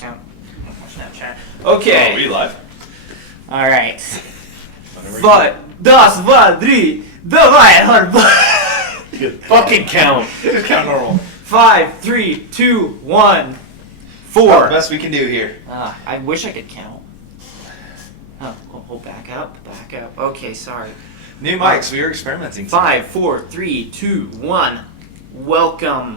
count. Snapchat. Okay. Are we live? All right. But das war drei, zwei, Good fucking count. Just count normal. 5, 3, 2, 1, 4. That's the best we can do here. I wish I could count. Oh, back up. Okay, sorry. New mics, we were experimenting. 5, 4, 3, 2, 1. Welcome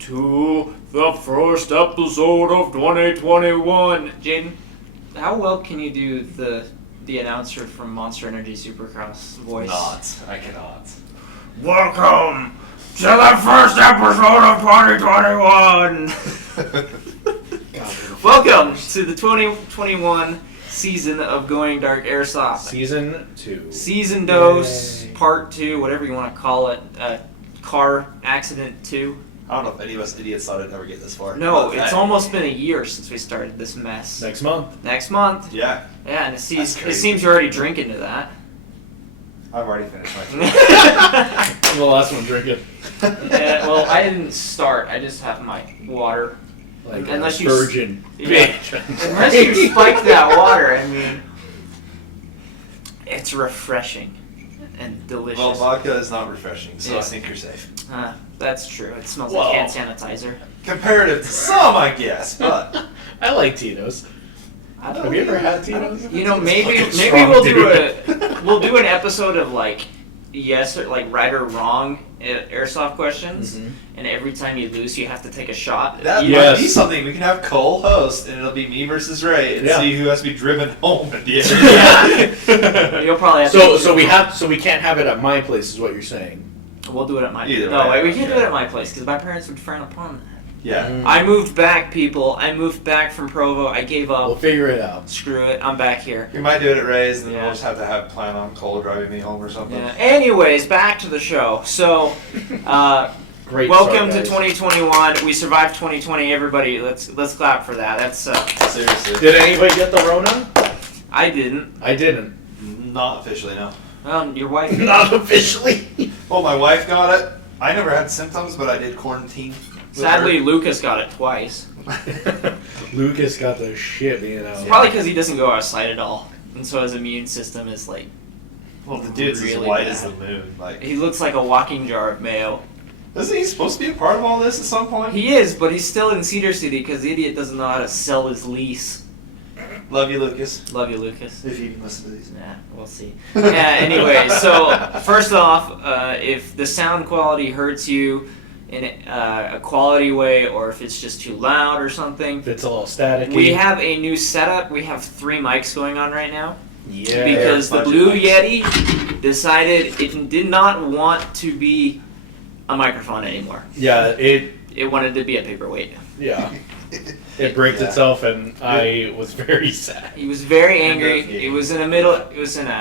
to the first episode of 2021. Jaden, how well can you do the announcer from Monster Energy Supercross voice? I cannot. Welcome to the first episode of 2021. Welcome to the 2021 season of Going Dark Airsoft. Season 2. Season dose, Yay. part 2, whatever you want to call it. Car accident 2. I don't know if any of us idiots thought it'd ever get this far. No, it's almost been a year since we started this mess. Next month. Next month. Yeah. Yeah, and it crazy. seems you're already drinking to that. I've already finished my I'm the last one drinking. Yeah, well, I didn't start. I just have my water. Like Unless a you virgin. Yeah. Bitch. Unless you spike that water, I mean, it's refreshing and delicious. Well, vodka is not refreshing, so Yeah. I think you're safe. That's true. It smells Whoa. like hand sanitizer. Comparative to some, I guess, but I like Tito's. Have you ever had Tito's? You know, maybe fucking strong, we'll do an episode of like yes or like right or wrong airsoft questions, and every time you lose, you have to take a shot. that Yes. might be something. We can have Cole host, and it'll be me versus Ray, and Yeah. see who has to be driven home at the end. Yeah. You'll probably have to So we can't have it at my place, is what you're saying. We'll do it at my Either No, way, wait, we can't do yeah. it at my place because my parents would frown upon that. Yeah. I moved back, people. I moved back from Provo. I gave up. We'll figure it out. Screw it. I'm back here. We might do it at Ray's, and then Yeah. we'll just have to plan on Cole driving me home or something. Yeah. Anyways, back to the show. So, Great. welcome start, to guys. 2021. We survived 2020. Everybody, let's clap for that. That's Seriously. Did anybody get the Rona? I didn't. I didn't. Not officially, no. Well, your wife. Not officially. Well, my wife got it. I never had symptoms, but I did quarantine. with Sadly, her. Lucas got it twice. Lucas got the shit, you know. Probably because he doesn't go outside at all, and so his immune system is like. Well, the dude's really as white bad. as the moon. Like, He looks like a walking jar of mayo. isn't he supposed to be a part of all this at some point? He is, but he's still in Cedar City because the idiot doesn't know how to sell his lease. Love you, Lucas. Love you, Lucas. If you even listen to these. Nah, we'll see. Yeah, anyway, so first off, if the sound quality hurts you in a quality way or if it's just too loud or something, If it's a little staticky. we have a new setup. We have 3 mics going on right now Yeah. because the budget Blue mics. Yeti decided it did not want to be a microphone anymore. Yeah, It wanted to be a paperweight. yeah. It bricked Yeah. itself, and I was very sad. He was very angry. End of game. It was in a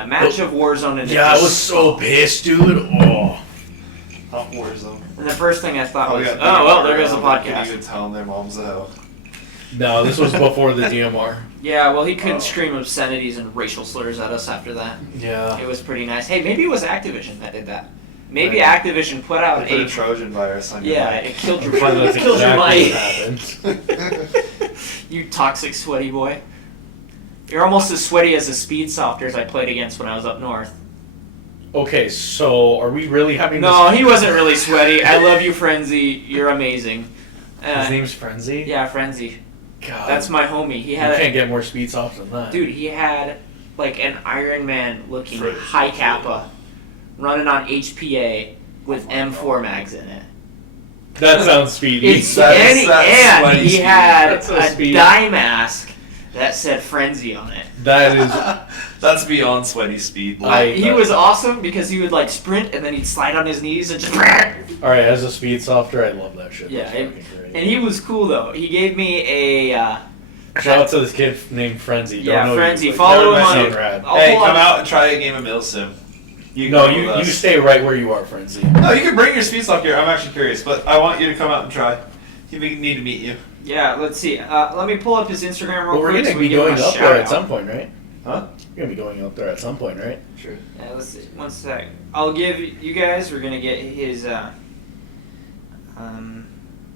match of Warzone, and Yeah, I was so pissed, dude. Oh. Not Warzone. And the first thing I thought was, yeah, oh well, there goes the I can't podcast. even tell them their mom's a hoe. No, this was before the DMR. Yeah, well, he couldn't Oh. scream obscenities and racial slurs at us after that. Yeah. It was pretty nice. Hey, maybe it was Activision that did that. Maybe Right. Activision put out They put a a Trojan virus on your yeah, mic. it killed your But that's killed your exactly what mic. happened. You toxic sweaty boy. You're almost as sweaty as the speed softers I played against when I was up north. Okay, so are we really having No, this? he wasn't really sweaty. I love you, Frenzy. You're amazing. His name's Frenzy? Yeah, Frenzy. God. That's my homie. He You had can't get more speed soft than that. dude. He had like an Iron Man looking Frenzy. high kappa, running on HPA with M4 mags in it. That sounds speedy. It's, That's- and that's and sweaty he speed. had That's so a speedy. dye mask that said Frenzy on it. That is... That's beyond sweaty speed. He was awesome because he would like sprint and then he'd slide on his knees and just. Alright, as a speed softer, I love that shit. Yeah, That's and, fucking great. and he was cool though. He gave me a. Shout out to this kid named Frenzy. Don't Yeah, know Frenzy. You, but Follow you're him on- fucking rad. I'll Hey, pull come up- out and try a game of Mill Sim. No, go you with us. stay right where you are, Frenzy. No, you can bring your speed soft here. I'm actually curious, but I want you to come out and try. We need to meet you. Yeah, let's see. Let me pull up his Instagram real Well, we're quick. gonna so be we give him going a up there shout at out. some point, right? Huh? You're gonna be going up there at some point, right? Sure. Yeah, let's see. One sec. I'll give you guys. We're gonna get his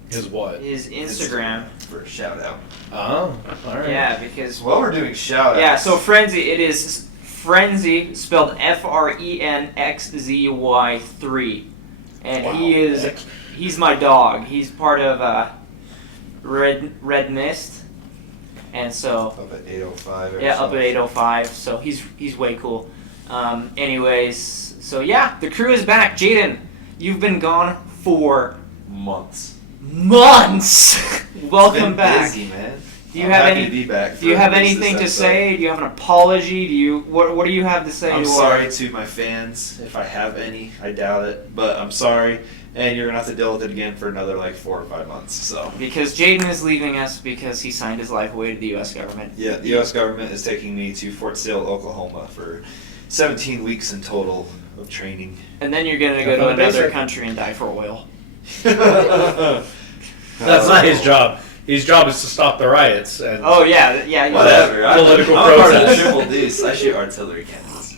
His what? His Instagram. For a shout out. Oh, all right. Yeah, because Well, we're doing shout outs. yeah. So Frenzy, it is Frenzy spelled FRENXZY3, and Wow. he's my dog. He's part of Red Mist, and so Up at 8:05. or yeah, up something. at 8:05. So he's way cool. Anyways, so yeah, the crew is back. Jaden, you've been gone for Months. months. Welcome It's been back. Busy, man. Do you I'm have happy any? to be back Do you for have at least anything to this say? Do you have an apology? Do you what do you have to say? I'm to sorry to my fans, if I have any. I doubt it, but I'm sorry, and you're gonna have to deal with it again for another like 4 or 5 months. So Because Jaden is leaving us because he signed his life away to the U.S. government. yeah, the U.S. government is taking me to Fort Sill, Oklahoma, for 17 weeks in total of training. And then you're gonna go That's to not another basic. country and die for oil. That's not his job. His job is to stop the riots. And Oh yeah, yeah. Whatever. Political I'm part of the protest. Triple Deuce. I shoot artillery cannons.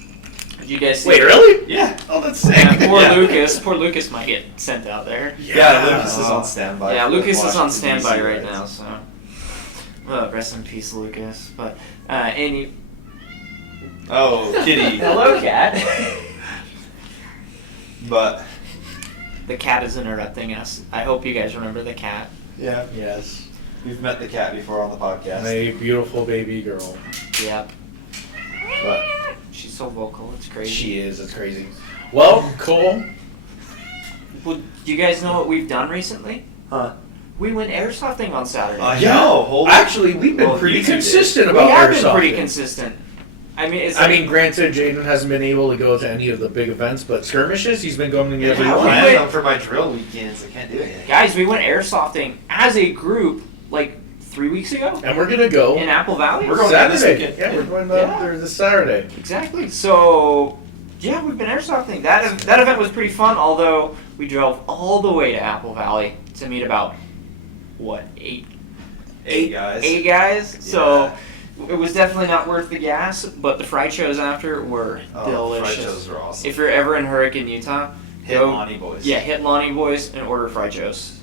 Did you guys see? Wait, really? Yeah. Oh, that's sick. Yeah, poor Yeah. Lucas. Poor Lucas might get sent out there. Yeah, Lucas is on standby. Yeah, for the Lucas is on Washington, standby DC right riots. now. So, well, rest in peace, Lucas. But any. Oh, kitty. Hello, cat. But The cat is interrupting us. I hope you guys remember the cat. yeah, Yes. we've met the cat before on the podcast. A beautiful baby girl. Yep. But She's so vocal. It's crazy. She is. It's crazy. Well, cool. Well, do you guys know what we've done recently? huh? We went airsofting on Saturday. I know. Holy Actually, we've been Well, pretty you did. consistent we about have airsoft. been pretty consistent. I mean, it's I mean, granted, Jaden hasn't been able to go to any of the big events, but skirmishes, he's been going to every Yeah, I one. we plan went- them for my drill weekends. I can't do anything. guys, we went airsofting as a group like 3 weeks ago And we're gonna go in Apple Valley. We're going there this Saturday. weekend. Yeah, we're going Yeah. there this Saturday. Exactly. So, yeah, we've been airsofting. That event was pretty fun, although we drove all the way to Apple Valley to meet about, what, eight Guys. guys? So, it was definitely not worth the gas, but the fried shows after were Oh, delicious. fried shows are awesome. If you're ever in Hurricane, Utah, Hit go- Lonnie boys. yeah, hit Lonnie Boys and order fried shows.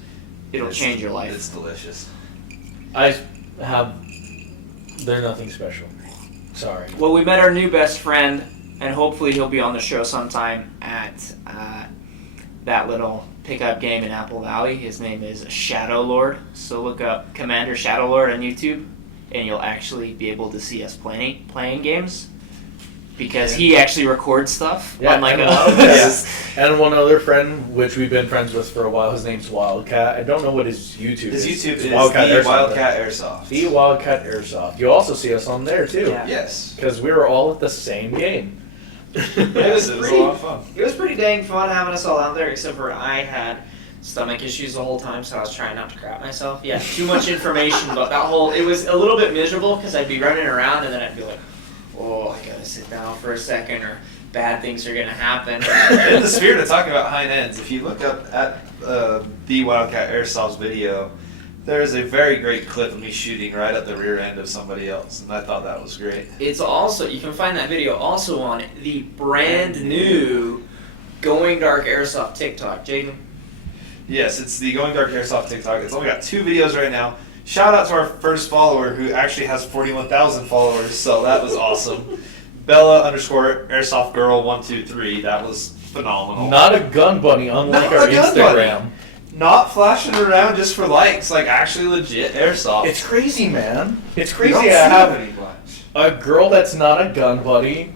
It'll It's- change your life. It's delicious. They're nothing special. Sorry. Well, we met our new best friend, and hopefully he'll be on the show sometime at that little pickup game in Apple Valley. His name is Shadow Lord. So look up Commander Shadow Lord on YouTube, and you'll actually be able to see us playing games. Because he actually records stuff, unlike us. And one other friend, which we've been friends with for a while, his name's Wildcat. I don't know what his YouTube His is. YouTube It's is Wildcat the Airsoft. Wildcat Airsoft. The Wildcat Airsoft. You also see us on there too. Yeah. Yes. Because we were all at the same game. Yes, it was a lot of fun. It was pretty dang fun having us all out there, except for I had stomach issues the whole time, so I was trying not to crap myself. Yeah, too much information, but it was a little bit miserable because I'd be running around and then I'd be like, oh, I gotta sit down for a second, or bad things are gonna happen. In the spirit of talking about hind ends, if you look up at the Wildcat Airsoft's video, there is a very great clip of me shooting right at the rear end of somebody else, and I thought that was great. It's also, you can find that video also on the brand new Going Dark Airsoft TikTok. Jaden? Yes, it's the Going Dark Airsoft TikTok. It's only got 2 videos right now. Shout out to our first follower who actually has 41,000 followers, so that was awesome. Bella_Airsoft Girl 123. That was phenomenal. Not a gun bunny, unlike Not our a gun Instagram. Not flashing around just for likes, like actually legit airsoft. It's crazy, man. It's You crazy don't to see have that very much. a girl that's not a gun buddy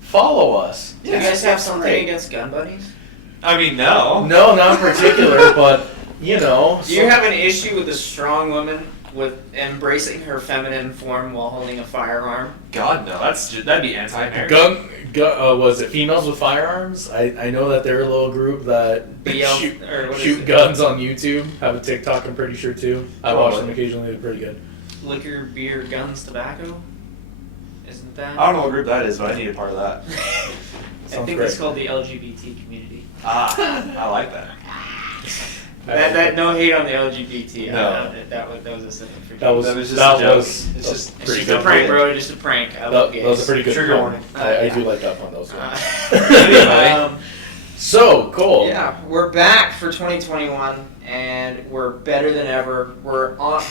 follow us. Do you guys have something against gun buddies? I mean, no. No, not in particular, but you know. Do you have an issue with a strong woman with embracing her feminine form while holding a firearm? God, no. That'd be anti-American. Was it females with firearms? I know that they're a little group that BL or what is shoot it? guns on YouTube. Have a TikTok, I'm pretty sure too. I watch Probably. them occasionally. They're pretty good. Liquor, beer, guns, tobacco? Isn't that? I don't know what group that is, but I need a part of that. I Sounds think great. it's called the LGBT community. I like that. That no hate on the LGBT. No. That was a simple for That was That was just that a joke. was It's just It's pretty just good. a prank, bro. Just a prank. I love That was a pretty good Trigger pun. warning. I do like that one. Those ones. Anyway, So, Cole. Yeah, we're back for 2021, and we're better than ever.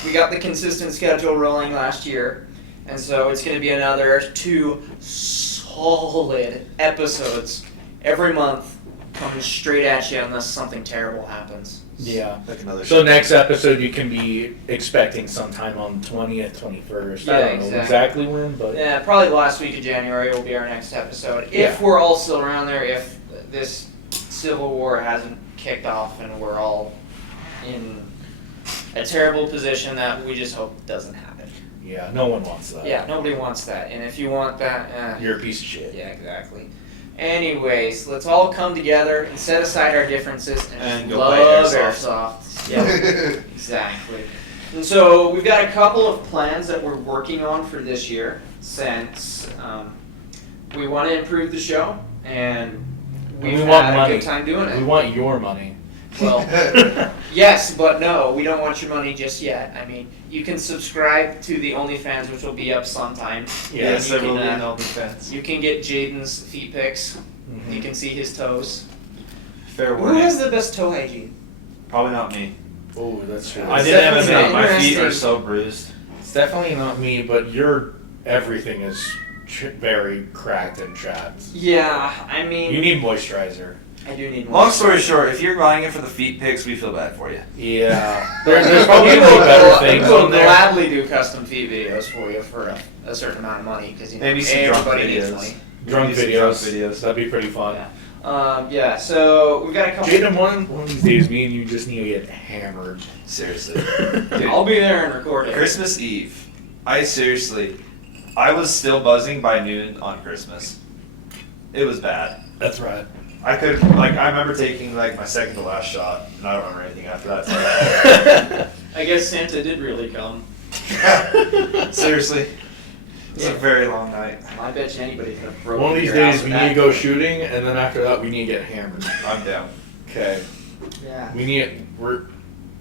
We got the consistent schedule rolling last year, and so it's going to be another 2 solid episodes every month coming straight at you unless something terrible happens. Yeah. Like another So next episode you can be expecting sometime on 20th, 21st. I don't know exactly when, but... Yeah, probably the last week of January will be our next episode. If we're all still around there, if this Civil War hasn't kicked off and we're all in a terrible position that we just hope doesn't happen. Yeah, no one wants that. Yeah, nobody wants that. And if you want that... You're a piece of shit. Yeah, exactly. Anyways, let's all come together and set aside our differences and go love play Airsoft. Yeah, exactly. And so we've got a couple of plans that we're working on for this year since we want to improve the show and we've had a good time doing it. We want your money. Well, yes, but no, we don't want your money just yet. I mean, you can subscribe to the OnlyFans, which will be up sometime. Yes, there will be an can, OnlyFans. You can get Jaden's feet pics. Mm-hmm. You can see his toes. Fair Who warning. has the best toe hygiene? Probably not me. Oh, that's true. I It's did definitely MMA. My feet interesting. are so bruised. It's definitely not me, but everything is very cracked and chapped. Yeah, I mean, You need moisturizer. I do need more. Long story short, if you're buying it for the feet pics, we feel bad for you. Yeah. There's probably better things We'll on there. gladly do custom feet videos for you for a certain amount of money because Maybe some drunk everybody needs videos. money. Drunk Maybe some drunk videos. That'd be pretty fun. Yeah. So we've got a couple. Jaden, one of these days, me and you just need to get hammered. Seriously. I'll be there and record it. Christmas Eve. I was still buzzing by noon on Christmas. It was bad. That's right. I remember taking my second to last shot, and I don't remember anything after that. So I guess Santa did really come. seriously, it's a very long night. I bet you anybody could have broken One of these your days, ass we with need to that. go shooting, and then after that, we need to get hammered. I'm down. Okay. Yeah.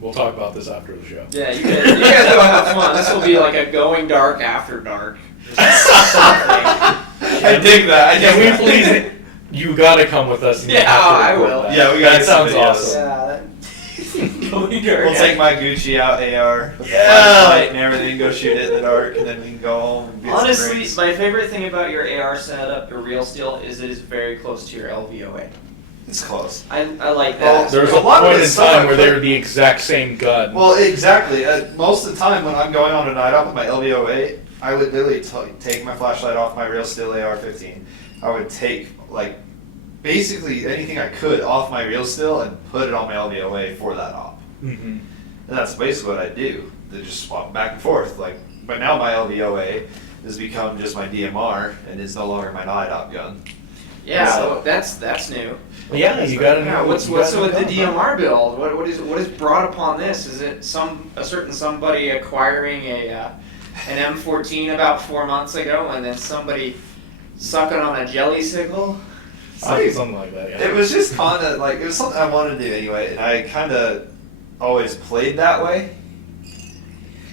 We'll talk about this after the show. Yeah, you guys go have fun. This will be like a going dark after dark. Something. I dig that. Can we please? You gotta come with us. And you Yeah, have to I record will. that. Yeah, we gotta That sounds get some videos. awesome. Yeah. Going dark. We'll take my Gucci out AR, with the Yeah. flashlight and everything, go shoot it in the dark, and then we can go home and get some Honestly, drinks. my favorite thing about your AR setup, your real steel, is it is very close to your LVOA. It's close. I like Well, that. There was A a lot of point in this stuff time I where put- they were the exact same gun. Well, exactly. Most of the time when I'm going on a night out with my LVO8, I would literally take my flashlight off my real steel AR-15. I would take basically anything I could off my real steel and put it on my LVO8 for that op. Mm-hmm. And that's basically what I do. They just swap back and forth. But now my LVOA has become just my DMR and is no longer my night op gun. Yeah, So- that's new. Yeah, you gotta Yeah, know. what's you with gotta the know. DMR build? What is brought upon this? Is it a certain somebody acquiring an M14 about 4 months ago, and then somebody sucking on a jelly sickle? Something like that. Yeah. It was just kind of it was something I wanted to do anyway, and I kind of always played that way.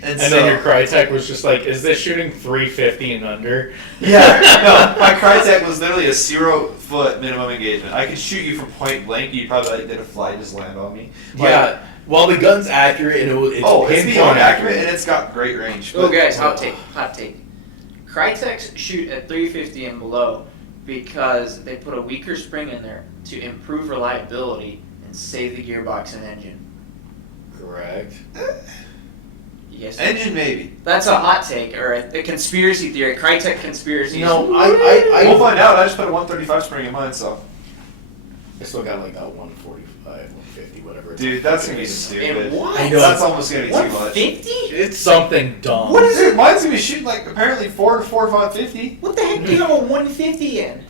And so, then your Crytek was just like, "Is this shooting 350 and under?" yeah, no, my Crytek was literally a 0-foot minimum engagement. I could shoot you from point blank, you probably did a fly just land on me. Yeah. Well, the gun's accurate and it's It's pinpoint beyond accurate and it's got great range. Oh, but- guys, hot take. Crytek's shoot at 350 and below because they put a weaker spring in there to improve reliability and save the gearbox and engine. Correct. Yes. Engine maybe. That's a hot take or a conspiracy theory. Crytek conspiracy. No, I We'll find out. I just put a 135 spring in mine, so. still got like that 145, 150, whatever. Dude, that's gonna be stupid. And what? I know. That's almost gonna be too much. 150? It's something dumb. What is Dude, mine's gonna be shooting apparently 4 to 4, 550. What the heck do you have a 150 in?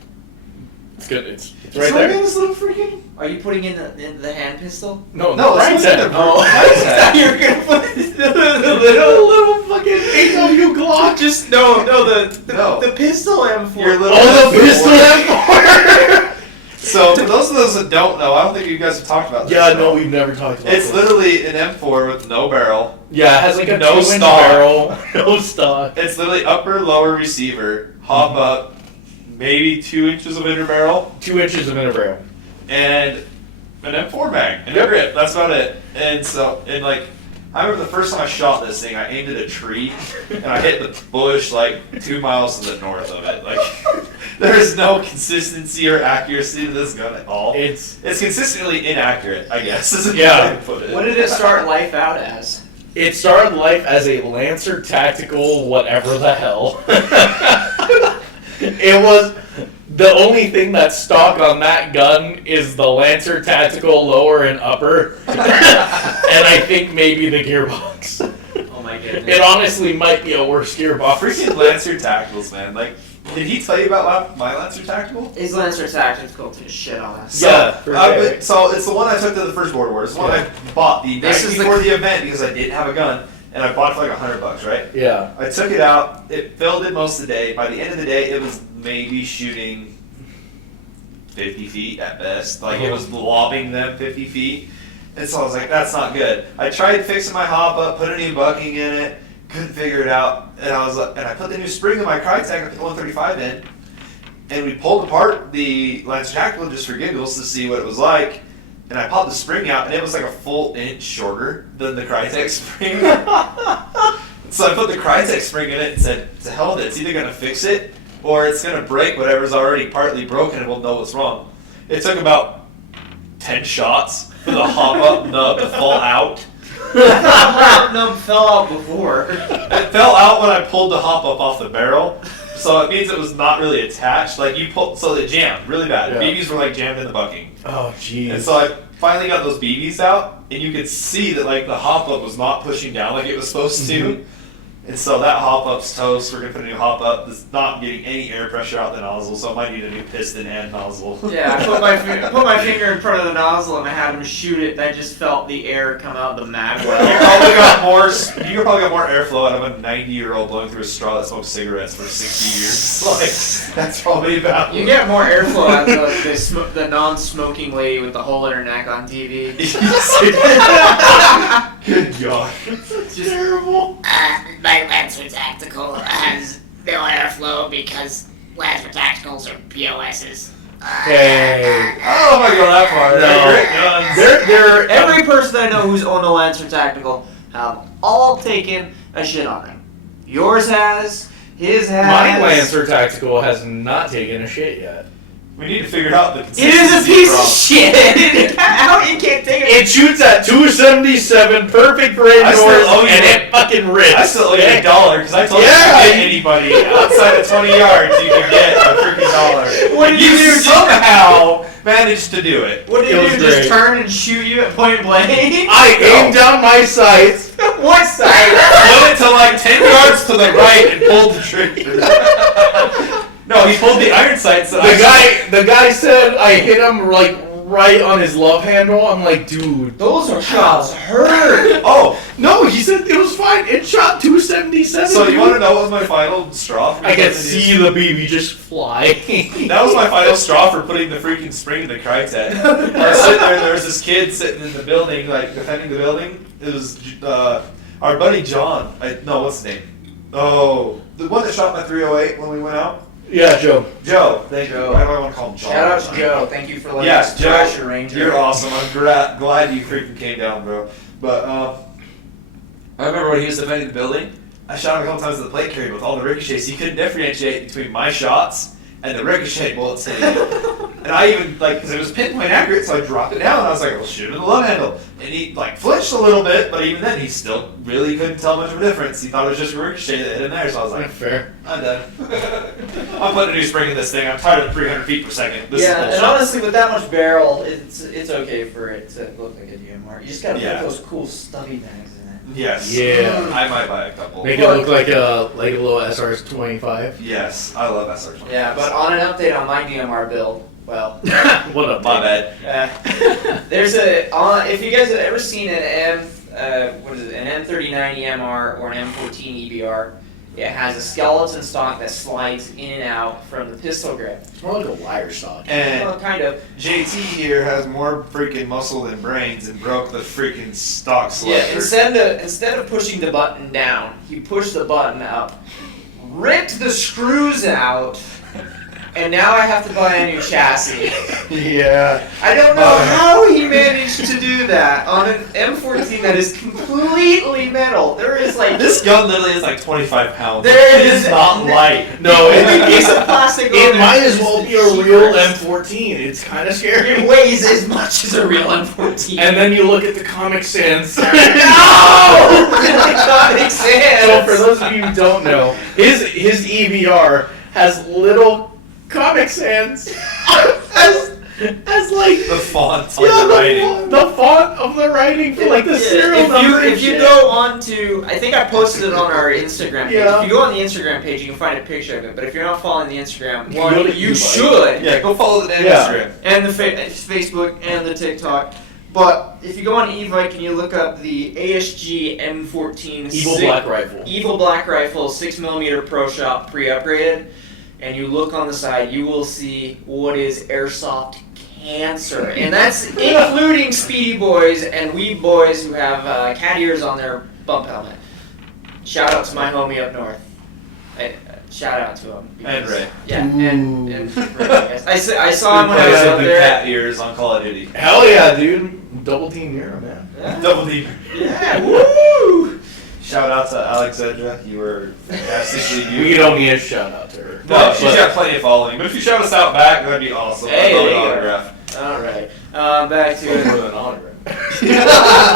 It's good. It's It's right like there. this little freaking. Are you putting in the hand pistol? No, No, right it's there. not Oh, I thought you were gonna put the little fucking AW Glock. Just no, No. the pistol M4. Your little. Oh, the pistol M4. So for those of those that don't know, I don't think you guys have talked about this. Yeah, no, we've never talked about It's this. literally an M4 with no barrel. Yeah, it has like a No 2-inch stock. barrel, no stock. It's literally upper lower receiver, hop up, maybe 2 inches of inner barrel, 2 inches of inner barrel. and an M4 mag and a grip. That's about it. And so, and like, I remember the first time I shot this thing, I aimed at a tree, and I hit the bush like 2 miles to the north of it. Like, there's no consistency or accuracy to this gun at all. It's consistently inaccurate, I guess, is a good way to put it. What did it start life out as? It started life as a Lancer Tactical whatever the hell. It was... The only thing that's stock on that gun is the Lancer Tactical lower and upper. And I think maybe the gearbox. Oh my goodness. It honestly might be a worse gearbox. Freaking Lancer Tacticals, man. Like, did he tell you about my Lancer Tactical? His Lancer Tactical took shit on us. So, for sure. so it's the one I took to the first Board Wars. It's the one I bought the night before the event because I didn't have a gun. And I bought it for like $100, right? Yeah. I took it out. It filled it most of the day. By the end of the day, it was maybe shooting 50 feet at best. Like, it was lobbing them 50 feet. And so I was like, that's not good. I tried fixing my hop up, put a new bucking in it, couldn't figure it out. And I was like, and I put the new spring in my Crytek, I put the 135 in. And we pulled apart the Lancer Tactical just for giggles to see what it was like. And I popped the spring out, and it was like a full inch shorter than the Crytek spring. So I put the Crytek spring in it and said, to hell with it, it's either going to fix it, or it's going to break whatever's already partly broken and we'll know what's wrong. It took about 10 shots for the hop up nub to fall out. The hop up nub fell out before. It fell out when I pulled the hop up off the barrel. So it means it was not really attached. Like, you pulled, so it jammed really bad. Yeah. BBs were like jammed in the bucking. Oh, jeez. And so I finally got those BBs out, and you could see that like the hop up was not pushing down like it was supposed to. And so that hop up's toast. We're gonna put a new hop up. It's not getting any air pressure out the nozzle, so I might need a new piston and nozzle. Yeah, I put my finger in front of the nozzle and I had him shoot it, and I just felt the air come out of the mag You well. probably got more airflow out of a 90-year-old blowing through a straw that smokes cigarettes for 60 years. Like, that's probably about. You get more airflow out of the non-smoking lady with the hole in her neck on TV. Good God. It's just terrible. My Lancer Tactical has no airflow because Lancer Tacticals are POSs. Hey. I don't know if I go that far. No. They're Every person I know who's owned a Lancer Tactical have all taken a shit on it. Yours has, his has. My Lancer Tactical has not taken a shit yet. We need to figure out the It is a consistency piece problem. of shit. How you can't take It it? shoots at 277, perfect for I still indoors, owe you and one. it fucking rips. I still owe you okay? $1 because I told you Yeah. to get anybody outside of 20 yards you can get a freaking $1. What did you do? Somehow managed to do it. What did It you was do? Just great. turn and shoot you at point blank? I aimed down my sights. What side? Put it to like 10 yards to the right and pulled the trigger. No, he pulled the iron sights. The guy said I hit him like right on his love handle. I'm like, dude. Those shots hurt. Oh, No, he said it was fine. It shot 277. so you dude. want to know what was my final straw? For I can something to see the baby just fly. That was my final straw for putting the freaking spring in the Crytek. I was sitting there was this kid sitting in the building, like, defending the building. It was our buddy John. What's his name? Oh, the one that shot my 308 when we went out? Yeah, Joe. Joe. Thank Joe. you. Why do I want to call him John? Shout out to Joe. Thank you for letting Yes, us Joe. trash your Ranger. You're awesome. I'm glad you freaking came down, bro. But, I remember when he was defending the building, I shot him a couple times with the plate carrier with all the ricochets. He couldn't differentiate between my shots and the ricochet bullets hitting him. And I even, like, because it was pinpoint accurate, so I dropped it down and I was like, well, shoot him in the love handle. And he, like, flinched a little bit, but even then, he still really couldn't tell much of a difference. He thought it was just a ricochet that hit him there, so I was like, Fair. I'm done. I'm putting a new spring in this thing. I'm tired of 300 feet per second. This is Yeah, and bullshit. honestly, with that much barrel, it's okay for it to look like a DMR. You just gotta Yeah. put those cool stubby bags in it. Yes. Yeah. I might buy a couple. Make it look like a little SR-25. Yes, I love SR20. Yeah, but on an update on my DMR build, well, What up, My bad. there's if you guys have ever seen an M39 EMR or an M14 EBR, it has a skeleton stock that slides in and out from the pistol grip. It's more like a wire stock. And Well, kind of. JT here has more freaking muscle than brains and broke the freaking stock Yeah, selector. instead of pushing the button down, he pushed the button up, ripped the screws out, and now I have to buy a new chassis. Yeah. I don't know how he managed to do that on an M14 that is completely metal. There is like This gun literally is like 25 pounds. There it is is not light. No, every piece of plastic. on it there might is as well be a cheap real price. M14. It's kind of It scary. weighs as much as a real M14. And then you look at the Comic Sans. no, that makes sense. So for those of you who don't know, his EVR has little Comic Sans as like The font on yeah, the writing. the font of the writing for like the serial number. and If you shit. go on to, I think I posted it on our Instagram page. Yeah. If you go on the Instagram page, you can find a picture of it. But if you're not following the Instagram, You go to you eBay. should. Yeah, go follow the damn Yeah. Instagram. And the Facebook and the TikTok. But if you go on eBike and you look up the ASG M14 Evil Black Rifle. Evil Black Rifle 6mm Pro Shop pre-upgraded, and you look on the side, you will see what is airsoft cancer, and that's including Speedy Boys and Weed Boys who have cat ears on their bump helmet. Shout out to my homie up north. Shout out to him. And Ray. Yeah, and Ray, yes. I saw him when I was Plays up with the there. cat ears on Call of Duty. Hell yeah, dude! Double team hero, man. Yeah. Double D. Yeah, woo! Shout out to Alexandra. You were fantastically We beautiful. don't need a shout out to her. No, she's But- got plenty of following. But if you shout us out back, that'd be awesome. Hey, I'd love there an you go. autograph. All right, back to More it. than autograph.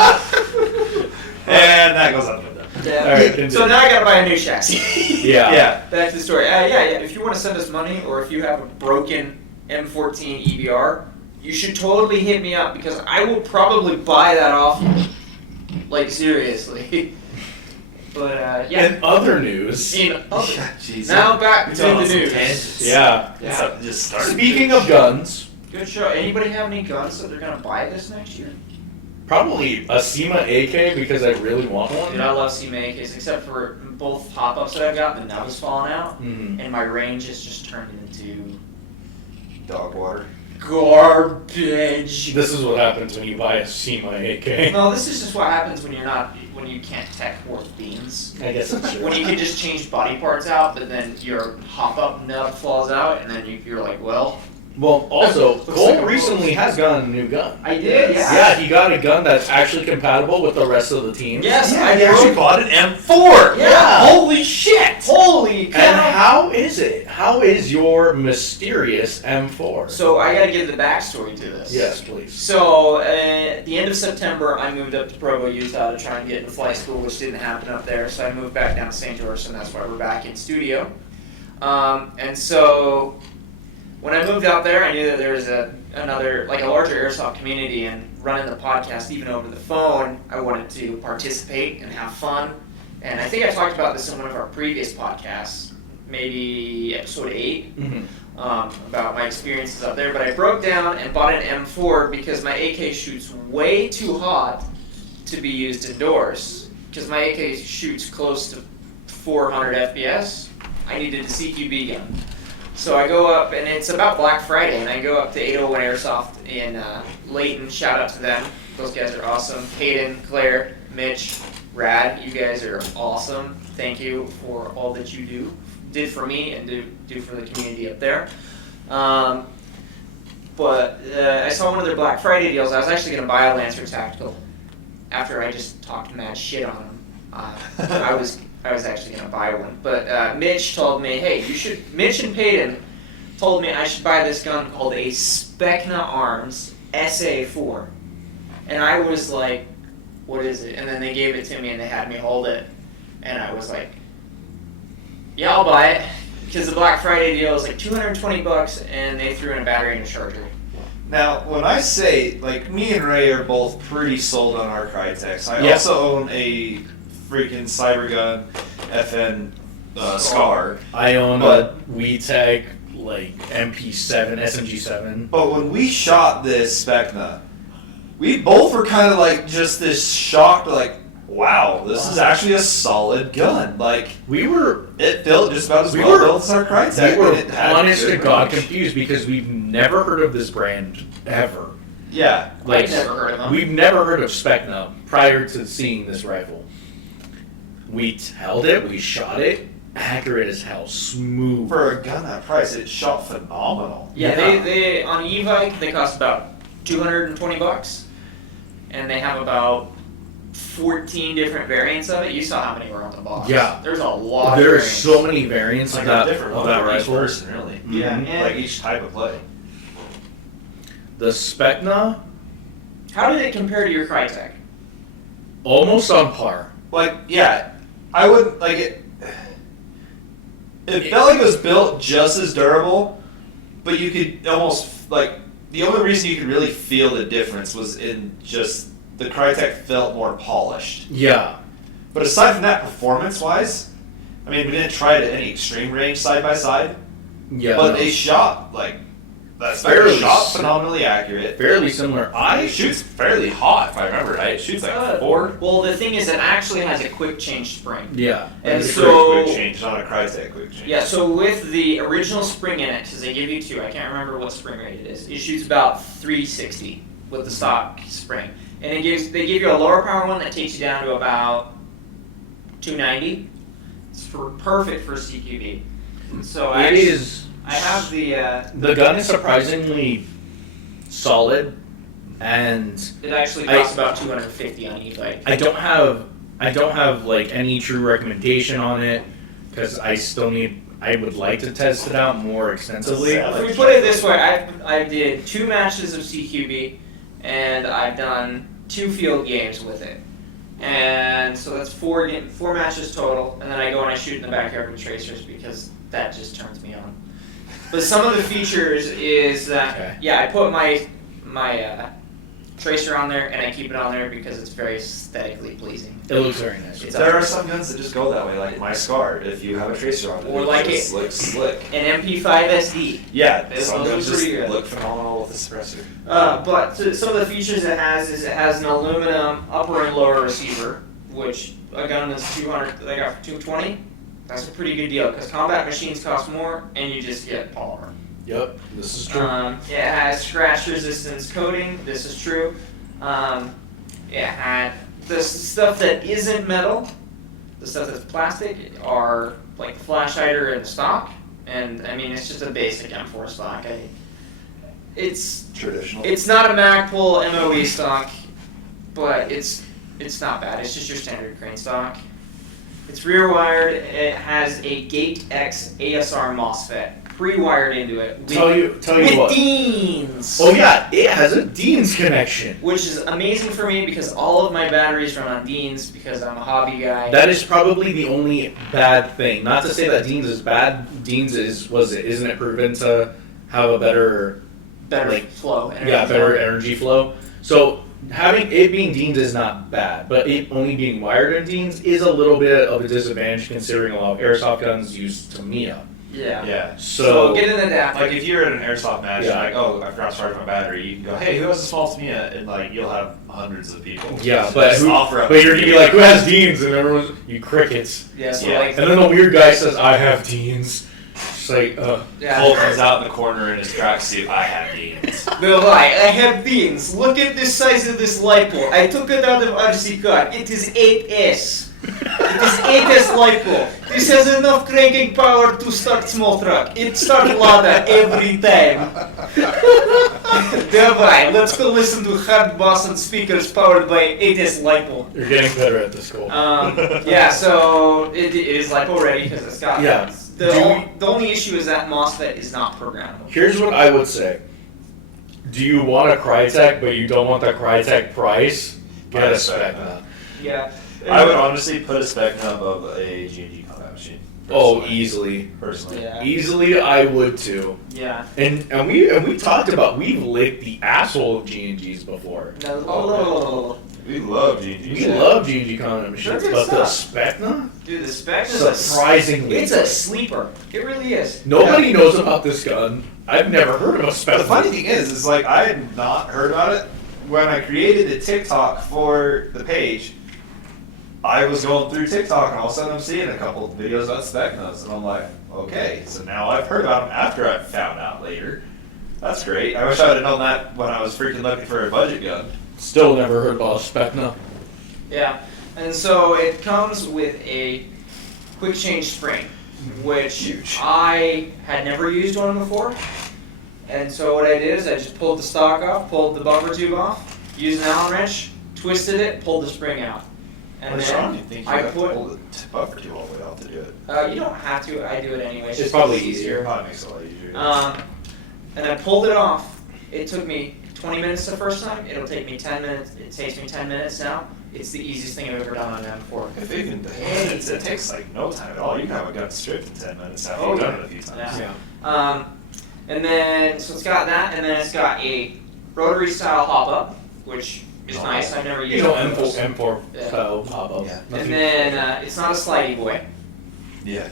And that goes up with them. Yeah. All right, continue. So now I gotta buy a new chassis. Yeah. Yeah. Back to the story. Yeah. If you want to send us money, or if you have a broken M14 EBR, you should totally hit me up because I will probably buy that off you. Like seriously. But yeah. In other news, In other- Yeah, Jesus. now back to Going on the some news. tangents. yeah. Yeah. Just started. Speaking of guns, Good show. Anybody have any guns that they're gonna buy this next year? probably a SEMA AK because I really want one. Dude, I love CMA AKs, except for both pop-ups that I've got. The nub has fallen out, Mhm. and my range has just turned into Dog water. garbage. This is what happens when you buy a SEMA AK. No, this is just what happens when you can't tech worth beans. I guess that's true. When you can just change body parts out, but then your hop-up nub falls out, and then you're like, well, Well, also, Looks Cole like a recently has gotten a new gun. I did, yeah. Yeah, he got a gun that's actually compatible with the rest of the team. Yes, Yeah, I he actually broke. bought an M4. Yeah. Holy shit. Holy cow! And how is it? How is your mysterious M4? So I gotta give the backstory to this. Yes, please. So at the end of September, I moved up to Provo, Utah to try and get into flight school, which didn't happen up there. So I moved back down to St. George, and that's why we're back in studio. And so when I moved out there, I knew that there was a larger airsoft community, and running the podcast even over the phone, I wanted to participate and have fun. And I think I talked about this in one of our previous podcasts, maybe episode 8. Mm-hmm. About my experiences up there, but I broke down and bought an M4 because my AK shoots way too hot to be used indoors. Because my AK shoots close to 400 FPS, I needed a CQB gun. So I go up, and it's about Black Friday, and I go up to 801 Airsoft in Layton. Shout out to them; those guys are awesome. Hayden, Claire, Mitch, Rad, you guys are awesome. Thank you for all that you did for me and do for the community up there. But I saw one of their Black Friday deals. I was actually going to buy a Lancer Tactical after I just talked mad shit on them. I was actually going to buy one. But Mitch told me, hey, Mitch and Peyton told me I should buy this gun called a Specna Arms SA4. And I was like, what is it? And then they gave it to me and they had me hold it. And I was like, yeah, I'll buy it. Because the Black Friday deal is like $220 and they threw in a battery and a charger. Now, when I say, like, me and Ray are both pretty sold on our Crytex. I Yeah. also own a freaking Cybergun FN Scar. I own But- a WeTech like MP7, SMG7. But when we shot this Specna, we both were kind of like just this shocked, like, wow, this is actually a solid gun. Like, We were it built just about as We well were- built as our Crytek. we were and it had honest good to God range. confused because we've never heard of this brand ever. Yeah. Like I've never heard of them. we've never heard of Specna prior to seeing this rifle. We held it, we shot it, accurate as hell, smooth. For a gun that price, it shot phenomenal. Yeah, Yeah. they on e-bike they cost about $220, and they have about 14 different variants of it. You saw how many were on the box. Yeah. There's a lot. There's of variants. so many variants It's of like that, a different of one that for each rifle. person, really. Yeah, Mhm. and Like each type of play. The Specna, how did it compare to your Crytek? almost on par. Like, yeah, I wouldn't like it. It felt like it was built just as durable, but you could almost like the only reason you could really feel the difference was in just the Crytek felt more polished. Yeah. But aside from that, performance-wise, I mean, we didn't try it at any extreme range side by side, Yeah. but no. they shot like that. Fairly Shot sim- phenomenally accurate. fairly similar. It shoots fairly hot, if I remember right. It shoots like 4. Well, the thing is, it actually has a quick change spring. Yeah. And It's a so, quick change, not a Crytek quick change. yeah, so with the original spring in it, because they give you 2, I can't remember what spring rate it is. It shoots about 360 with the stock spring, and they give you a lower power one that takes you down to about 290. It's perfect for CQB. So It is. I have the. The gun is surprisingly solid, and It actually costs about 250 on e-bike. I don't have like any true recommendation on it because I would like to test it out more extensively. If we put it this way, I did 2 matches of CQB, and I've done 2 field games with it. And so that's 4 matches total, and then I go and I shoot in the backyard with tracers because that just turns me on. But some of the features is that, Okay. yeah, I put my tracer on there, and I keep it on there because it's very aesthetically pleasing. It looks very nice. It's There are some guns that just go that way, like my Scar. If you have a tracer on it, Or like just looks slick. An MP5 SD. Yeah, Those some look guns just pretty good. look phenomenal with the suppressor. But some of the features it has is it has an aluminum upper and lower receiver, which a gun that's 200, they got for 220. That's a pretty good deal because combat machines cost more, and you just get polymer. Yep, this is true. It has scratch resistance coating. This is true. It had the stuff that isn't metal, the stuff that's plastic, are like the flash hider and the stock. And I mean, it's just a basic M4 stock. It's Traditional. It's not a Magpul MOE stock, but it's not bad. It's just your standard crane stock. It's rear wired. It has a Gate X ASR MOSFET pre-wired into it. Tell you with what. Deans. Oh yeah, it has a Dean's connection. Which is amazing for me because all of my batteries run on Deans because I'm a hobby guy. That is probably the only bad thing. Not to say that Dean's is bad. Dean's isn't it proven to have a better flow. better energy flow. So having it being Dean's is not bad, but it only being wired in Dean's is a little bit of a disadvantage considering a lot of airsoft guns use Tamiya. Yeah. Yeah. So get an adapter. Like if you're at an airsoft match, Yeah. like, oh, I forgot to charge my battery, you can go, hey, who has a small Tamiya? And like you'll have hundreds of people. Yeah, but Just offer up but you're gonna be like, who has Dean's? And everyone's you crickets. Yeah. So Yeah. like. And then the weird guy says, I have Dean's. It's like, Yeah. Cole comes out in the corner in his tracksuit. I have Deans. They're like, I have Deans. Look at the size of this LiPo. I took it out of RC card. It is 8S. It is 8S LiPo. This has enough cranking power to start small truck. It starts Lada every time. Давай, let's go listen to hard bass and speakers powered by 8S LiPo. you're getting better at this, Cole. Yeah, so it is LiPo ready because it's got. Yeah. The only issue is that MOSFET is not programmable. Here's what I would say. Do you want a Crytek, but you don't want the Crytek price? Get a Specna. Yeah. I would honestly put a Specna above a G&G combat machine. Oh, personally. easily. Personally. Yeah. Easily, I would too. Yeah. And we talked about we've licked the asshole of G&Gs before. We love G&G. We love G&G combat machines, They're but good the stuff. Specna, Dude, the spec is surprisingly, It's a sleeper. It really is. nobody knows about this gun. I've never heard of a Specna. The funny thing is like I had not heard about it when I created the TikTok for the page. I was going through TikTok and all of a sudden I'm seeing a couple of videos about Specnas and I'm like, okay, so now I've heard about them after I found out later. That's great. I wish I would have known that when I was freaking looking for a budget gun. Still never heard about a Specna. Yeah. And so it comes with a quick change spring. which Huge. I had never used one before. And so what I did is I just pulled the stock off, pulled the bumper tube off, used an Allen wrench, twisted it, pulled the spring out. And What's then wrong? You think you I have to put, pull the buffer tube all the way off to do it? you don't have to, I do it anyway. It's just probably easier. Probably makes it a lot easier. And I pulled it off. It took me 20 minutes the first time. It'll take me 10 minutes. It takes me 10 minutes now. It's the easiest thing I've ever done on an M4. If even it takes like no time at all. You can have a gun stripped in 10 minutes after Oh, you've yeah. done it a few times. Yeah. And then, so it's got that, and then it's got a rotary style hop up, which is nice. I've never used one of those. M4 Yeah. style pop up. Yeah. And then it's not a slidey boy, Yeah.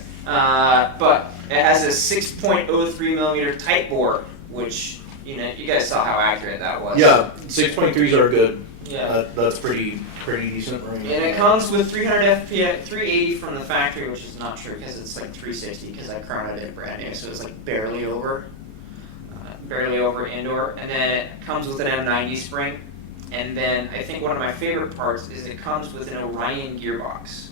but it has a 6.03 millimeter tight bore, which you guys saw how accurate that was. Yeah, 6.3s are good. Yeah. That's pretty decent range. And it comes with 300 FPS, 380 from the factory, which is not true because it's like 360 because I chronoed it brand new, so it's like barely over indoor. And then it comes with an M90 spring. And then I think one of my favorite parts is it comes with an Orion gearbox.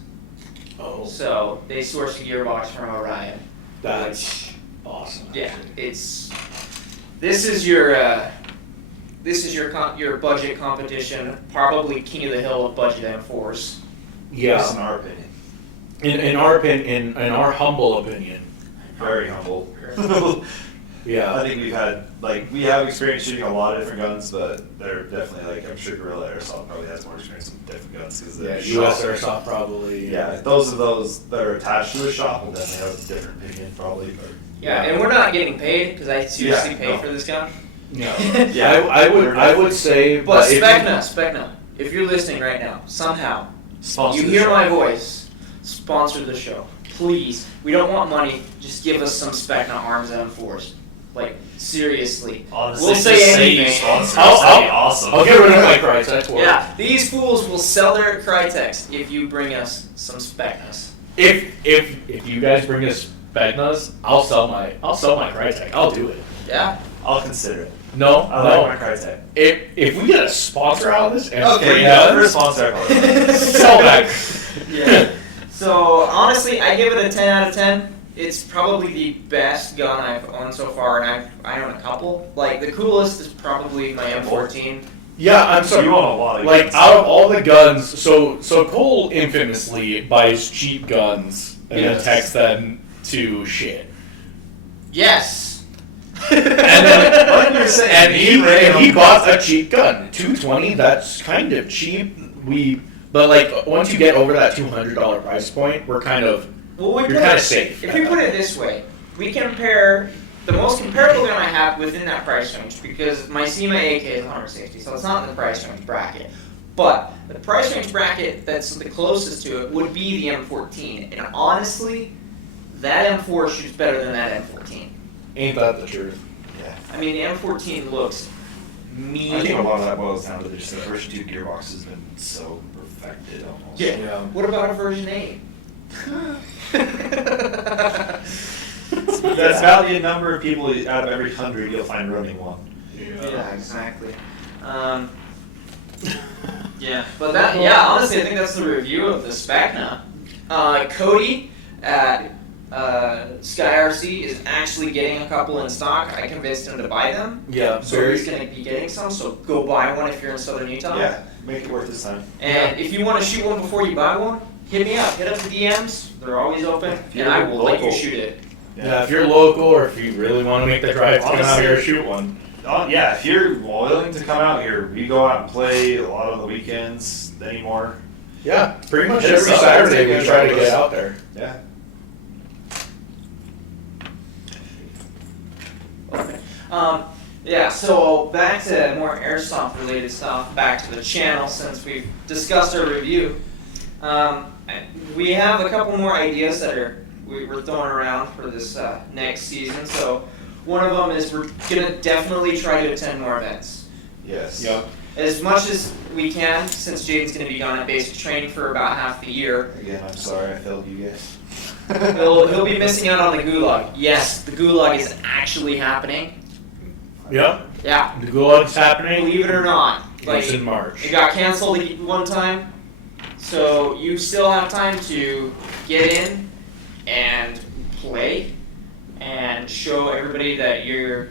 Oh, So they source a gearbox from Orion. that's awesome. Yeah, this is your budget competition, probably king of the hill of budget M4s. That's in Yeah, our opinion. in our opinion, in our humble opinion. Very humble. Yeah. I think we have experience shooting a lot of different guns, but they're definitely I'm sure Guerrilla Airsoft probably has more experience with different guns because Yeah, they're US Airsoft probably. Yeah, those that are attached to the shop will definitely have a different opinion probably. But Yeah, and we're not getting paid because I seriously Yeah, pay no. for this gun. No. Yeah, I would say, But if you- Specna, if you're listening right now, somehow you hear my voice, sponsor the show, please. We don't want money. Just give us some Specna arms and M4s. Like seriously, honestly, we'll just say say you anything. sponsor I'll- us. That'd be I'll- awesome. I'll get rid of my Crytek for it. Yeah, these fools will sell their Crytex if you bring us some Specnas. If you guys bring us Spagnas, I'll sell my Crytek. I'll do it. Yeah. I'll consider it. No, I no. like my Crytek. If we get a sponsor out of this and Okay, free yeah, guns, first sponsor. I probably- sell that. Yeah. So honestly, I give it a 10 out of 10. It's probably the best gun I've owned so far, and I own a couple. Like the coolest is probably my M14. Yeah, I'm sorry. You own a lot of Like guns. out of all the guns, so Cole infamously buys cheap guns and then Yes. texts them to shit. Yes. And then Like you were saying, and me and he Ray bought a cheap gun, $220. That's kind of cheap. But like once you get over that $200 price point, we're kind of Well, you're kind of safe. If you put it this way, we compare the most comparable gun I have within that price range because my SEMA AK is 160, so it's not in the price range bracket. But the price range bracket that's the closest to it would be the M14, and honestly, that M4 shoots better than that M14. Ain't that the truth? Yeah. I mean, the M14 looks mean. I think a lot of that boils down to just the first two gearboxes have been so perfected almost. Yeah. What about a version 8? That's about the number of people out of every 100 you'll find running one. Yeah, exactly. Yeah, but honestly, I think that's the review of the Specna. Cody at Sky RC is actually getting a couple in stock. I convinced him to buy them, Yeah, so he's going to be getting some. So go buy one if you're in Southern Utah. Yeah, make it worth this time. And if you want to shoot one before you buy one, hit me up. Hit up the DMs. They're always open, and I will let you Local. shoot it. Yeah, if you're local or if you really want to make the drive to come out Honestly. here, shoot one. Yeah, if you're willing to come out here, we go out and play a lot on the weekends anymore. Yeah, pretty much Hit us every up. Saturday we Take try to photos. get out there. Yeah. Okay. Yeah, so back to more airsoft related stuff, back to the channel since we've discussed our review. We have a couple more ideas that we're throwing around for this next season. So one of them is we're gonna definitely try to attend more events. Yes. Yep. As much as we can, since Jaden's gonna be gone at basic training for about half the year. Again, I'm sorry I failed you guys. He'll be missing out on the gulag. Yes, the gulag is actually happening. Yep. Yeah, The Gulag's happening. believe it or not. Like, It's in March. it got canceled one time, so you still have time to get in and play and show everybody that you're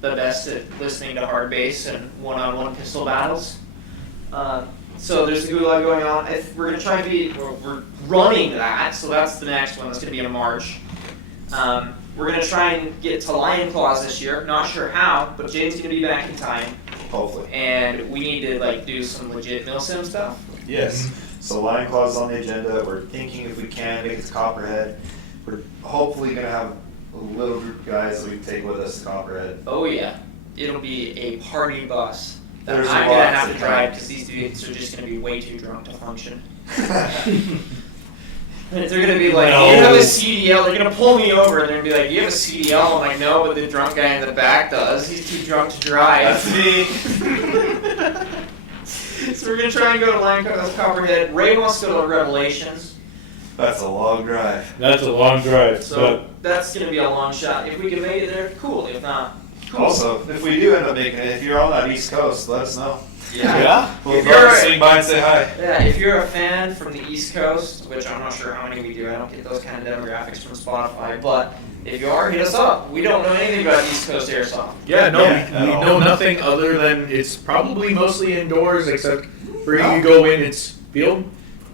the best at listening to hard bass and one-on-one pistol battles. So there's the gulag going on. We're going to try and we're running that, so that's the next one. That's going to be in March. We're going to try and get to Lion Claws this year. Not sure how, but Jaden's going to be back in time. Hopefully. And we need to do some legit milsim stuff. Yes. So Lion Claws is on the agenda. We're thinking if we can make it to Copperhead. We're hopefully going to have a little group of guys that we can take with us to Copperhead. Oh yeah, it'll be a party bus that There's I'm gonna lots have of to drive time. because these dudes are just gonna be way too drunk to function. And they're gonna be like, No. "You have a CDL." They're gonna pull me over and they're gonna be like, "You have a CDL?" I'm like, "No, but the drunk guy in the back does. He's too drunk to drive." That's me. So we're gonna try and go to Lion Claws Copperhead. Ray wants to go to Revelations. That's a long drive. That's a long drive. So that's going to be a long shot. If we can make it there, cool. If not, cool. Also, if we do end up making it, if you're on that East Coast, let us know. Yeah. We'll If probably you're- swing by and say hi. Yeah, if you're a fan from the East Coast, which I'm not sure how many we do, I don't get those kind of demographics from Spotify, but if you are, hit us up. We don't know anything about East Coast Airsoft. Yeah, no, Yeah, we at all. know nothing other than it's probably mostly indoors, except for you go in, it's field.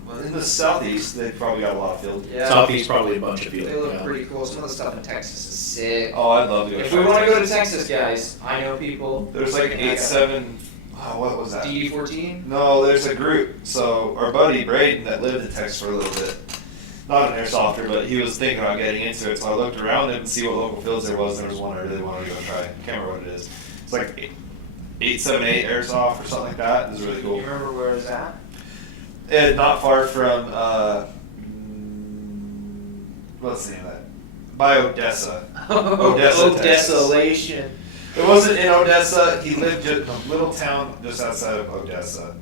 Well, in the Southeast, they've probably got a lot of field. Yeah. Southeast probably a bunch of field. They look yeah. pretty cool. Some of the stuff in Texas is sick. Oh, I'd love to go. If we want to go to Texas, guys, I know people. There's like 8-7. Oh, what was that? DD14? No, there's a group. So our buddy Braden that lived in Texas for a little bit, not an airsofter, but he was thinking about getting into it. So I looked around and see what local fields there was. And there was one I really wanted to go try. Can't remember what it is. It's like 878 airsoft or something like that. It's really You cool. remember where it's at? Not far from what's the name of that? By Odessa. Odessa, Texas. Odessalation. It wasn't in Odessa. He lived in a little town just outside of Odessa.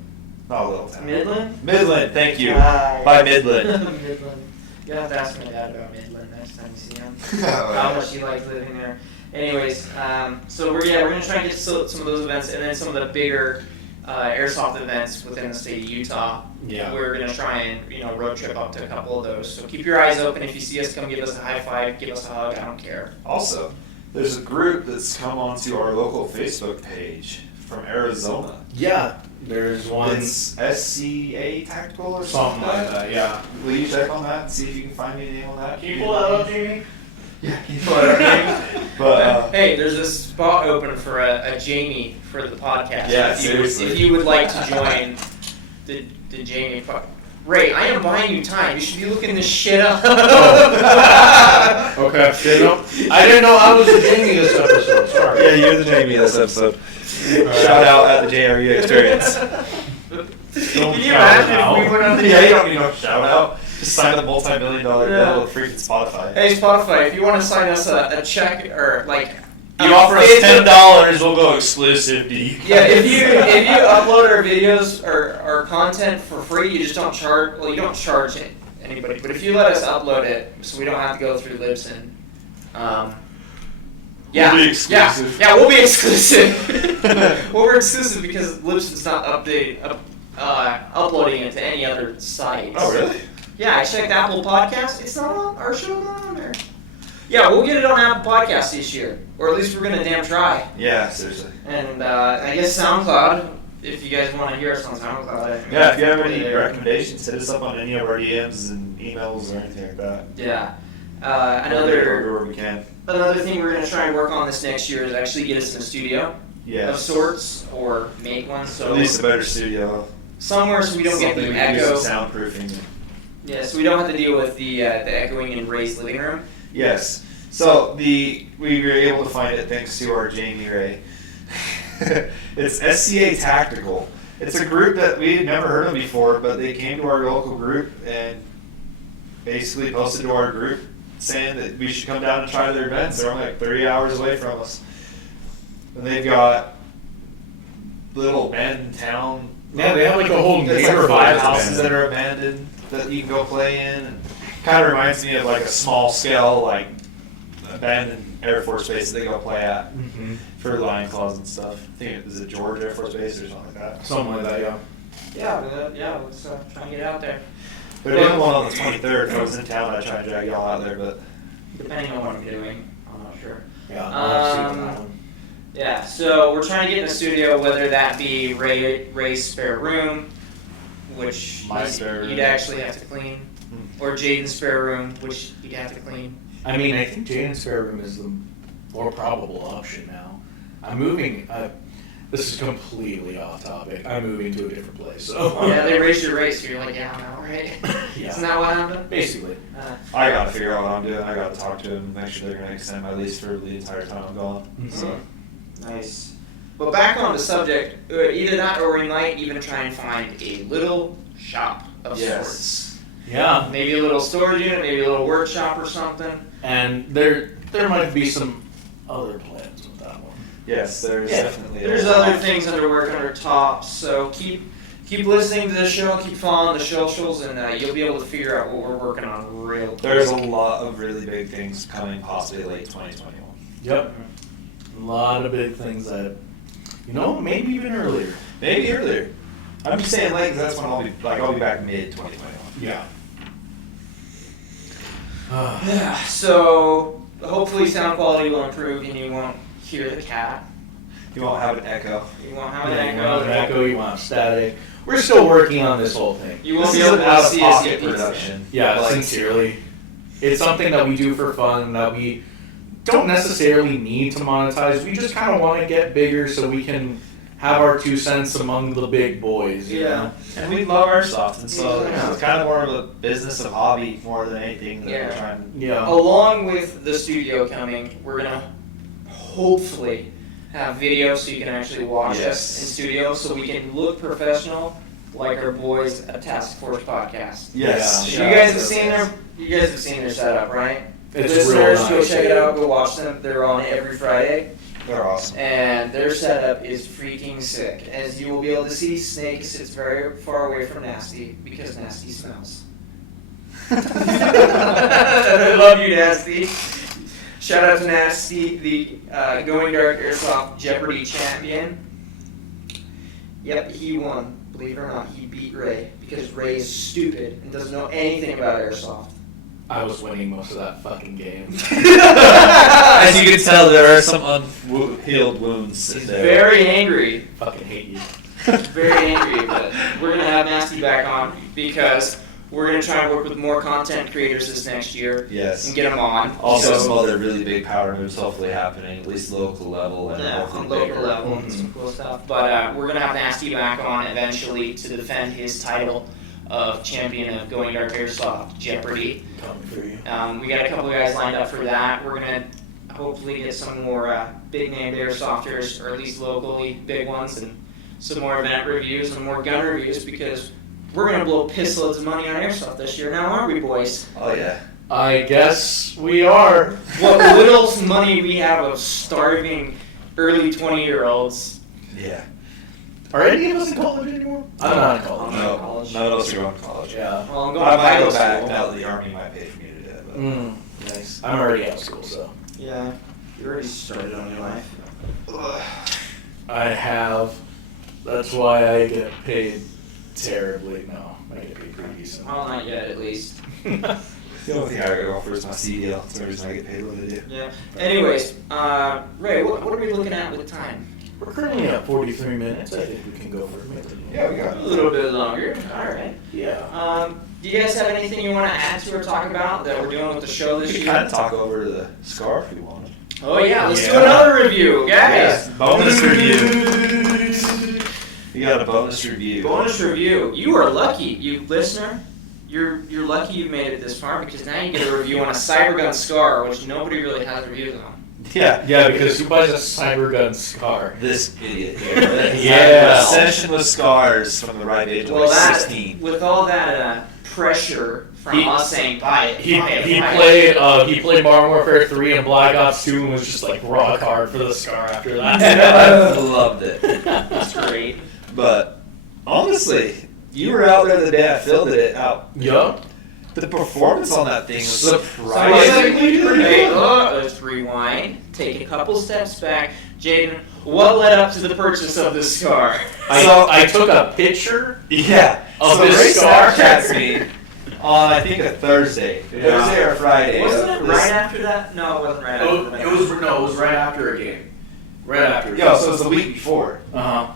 Not a little town. Midland? Midland, thank you. Ah, By yeah. Midland. Midland. You'll have to ask my dad about Midland next time you see him. Oh, How yeah. much he likes living there. Anyways, so we're gonna try and get to some of those events, and then some of the bigger airsoft events within the state of Utah. Yeah. We're gonna try and road trip up to a couple of those. So keep your eyes open. If you see us, come give us a high five, give us a hug. I don't care. Also, there's a group that's come onto our local Facebook page from Arizona. Yeah, there's one. It's SCA Tactical or Something like that, yeah. Will you check on that and see if you can find me a name on that? Can you pull that up, Jamie? Yeah, can you pull that up, Jamie? But, Hey, there's a spot open for a Jamie for the podcast. Yeah, if you would- seriously. If you would like to join the Jamie Ray, I am buying you time. You should be looking this shit up. Okay. I didn't know I was the Jamie this episode. Sorry. yeah, you're the Jamie this episode. Shout out at the JRU experience. Can you imagine if we went on the Yeah, you don't need no shout out. Just sign a multi-million-dollar Yeah. deal with freaking Spotify. Hey Spotify, if you want to sign us a check or like You offer us $10, we'll go exclusive to you. Yeah, if you upload our videos or our content for free, you just don't charge. Well, you don't charge anybody, but if you let us upload it, so we don't have to go through Libsyn. Yeah, We'll be exclusive. Yeah, we'll be exclusive. Well, we're exclusive because Libsyn's not uploading it to any other sites. Oh, really? Yeah, I checked Apple Podcasts. It's not on our show, not on there. Yeah, we'll get it on Apple Podcasts this year, or at least we're gonna damn try. Yeah, seriously. And I guess SoundCloud, if you guys want to hear us on SoundCloud. Yeah, if you have any recommendations, hit us up on any of our DMs and emails or anything like that. Yeah. We'll get Another where we can. thing we're gonna try and work on this next year is actually get us in a studio Yeah. of sorts, or make one. At So least a better studio. somewhere so we don't get Something the we can do echo. some soundproofing. Yeah, so we don't have to deal with the echoing in Ray's living room. Yes. So we were able to find it thanks to our Jamie Ray. It's SCA Tactical. It's a group that we had never heard of before, but they came to our local group and basically posted to our group saying that we should come down and try their events. They're only like 30 hours away from us. And they've got little abandoned town. Yeah, they have like a whole There's neighborhood. like 5 that's houses that abandoned. are abandoned that you can go play in. And kind of reminds me of like a small scale, like abandoned Air Force base that they go play at Mhm. for Lion Claws and stuff. I think it was a George Air Force Base or something like that. Something like that, yeah. Yeah, let's try and get out there. They're doing one on the 23rd. If I was in town, I'd try and drag y'all out there, but depending on what I'm doing. I'm not sure. Yeah, I'll see on that one. Yeah, so we're trying to get in the studio, whether that be Ray's spare room, which My spare room. you'd actually have to clean, or Jaden's spare room, which you'd have to clean. I mean, I think Jaden's spare room is the more probable option now. I'm moving. This is completely off topic. I'm moving to a different place. So Yeah, they raised your rate, so you're like, yeah, I know, right? Yeah. Isn't that what happened? Basically. I gotta figure out what I'm doing. I gotta talk to them, make sure they're gonna extend my lease for the entire time I'm gone. So, Nice. But back on the subject, either that or we might even try and find a little shop of sorts. yeah, Maybe a little storage unit, maybe a little workshop or something. and there might be some other plans with that one. Yes, there's Yeah. definitely. There's other things under work under tops, so keep listening to the show, keep following the socials, and you'll be able to figure out what we're working on real quick. There's a lot of really big things coming, possibly late 2021. Yep. A lot of big things that, maybe even earlier. Maybe earlier. I'm just saying, like, that's when I'll be back mid 2021. Yeah. Yeah, so hopefully sound quality will improve and you won't hear the cat. You won't have an echo. You won't have Yeah, an you want echo. echo, you want static. We're still working on this whole thing. You won't This be is able an to see us out-of-pocket get pizza. production. Yeah, Like, sincerely. It's something that we do for fun, that we don't necessarily need to monetize. We just kind of want to get bigger so we can have our 2 cents among the big boys. you Yeah. know? And we love airsoft, and so Yeah. it's kind of more of a business of hobby more than anything that Yeah. we're trying. Yeah. Along with the studio coming, we're gonna hopefully have video so you can actually watch Yes. us in studio, so we can look professional like our boys at Task Force Podcast. Yes. You guys have seen their setup, right? It's Listeners, real go nice. check it out. Go watch them. They're on every Friday, They're awesome. and their setup is freaking sick. As you will be able to see, Snake sits very far away from Nasty because Nasty smells. I love you, Nasty. Shout out to Nasty, the Going Dark Airsoft Jeopardy champion. Yep, he won. Believe it or not, he beat Ray because Ray is stupid and doesn't know anything about airsoft. I was winning most of that fucking game. As you can tell, there are some unhealed wounds in He's there. very angry. Fucking hate you. Very angry, but we're gonna have Nasty back on because we're gonna try and work with more content creators this next year Yes. and get them on. Also, some other really big power moves hopefully happening, at least local level and Yeah, hopefully on local bigger. level and some cool stuff. But we're gonna have Nasty back on eventually to defend his title of champion of Going Dark Airsoft Jeopardy. Coming for you. We got a couple of guys lined up for that. We're gonna hopefully get some more big name airsofters, or at least locally big ones, and some more event reviews and more gun reviews because we're gonna blow piss loads of money on airsoft this year. Now, aren't we, boys? Oh yeah. I guess we are. What little money we have of starving early 20-year-olds. Yeah. Are any of us in college anymore? I'm not in college. No. No, College. none of us are going to college. Yeah. Well, I'm going I to might pilot go back school. now that the army might pay for me to do it. But. Nice. I'm already out of school, so. Yeah, you already started on your life. I have. That's why I get paid terribly. No, I get paid pretty decent. Well, not yet, at least. The only thing I gotta go for is my CDL. That's the reason I get paid what I do. Yeah. Anyways, Ray, what are we looking at with time? We're currently at 43 minutes. I think we can go for a minute. Yeah, we got A it. little bit longer. All right. Yeah. Do you guys have anything you want to add to or talk about that we're doing with the show We this could year? kind of talk over the scar if we wanted. Oh yeah, let's do Yeah. another review, guys. Yes, bonus review. You got a bonus review. Bonus review. You are lucky, you listener. You're lucky you made it this far because now you get a review on a Cybergun Scar, which nobody really has reviews on. Yeah. Yeah, because who buys a Cybergun Scar? This idiot here. Yeah. Obsession with scars from the right age of Well, like that 16. with all that pressure from us saying buy it, He buy it, he buy it. played Modern Warfare 3 and Black Ops 2 and was just like rock hard for the Scar after that. I loved it. That's great. But honestly, you were out there the day I filled it out. Yup. The performance on that thing was Surprisingly surprisingly great. good. Let's rewind. Take a couple steps back. Jaden, what led up to the purchase of this Scar? I took a picture. Yeah. Of so this Ray scar? Snapchats me on I think a Thursday. Thursday or Friday. Wasn't it right after that? No, it wasn't right after that. It was right after a game. Right after. Yo, so it was the week before. Uh huh.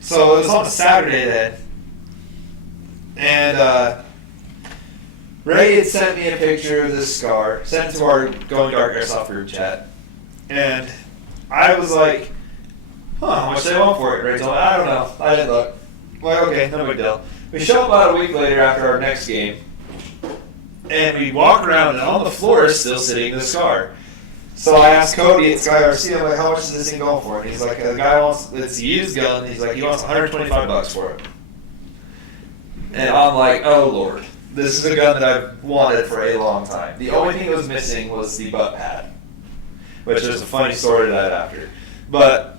So it was on a Saturday then. And Ray had sent me a picture of this scar, sent it to our Going Dark Airsoft group chat. And I was like, how much do they want for it? Ray told me, I don't know. I didn't look. I'm like, okay, no big deal. We show up about a week later after our next game. And we walk around, and on the floor is still sitting the scar. So I asked Cody at Sky RC, I'm like, how much is this thing going for? And he's like, the guy wants, it's a used gun, he's like, he wants $125 for it. And I'm like, oh Lord, this is a gun that I've wanted for a long time. The only thing that was missing was the butt pad, which is a funny story to that after. But,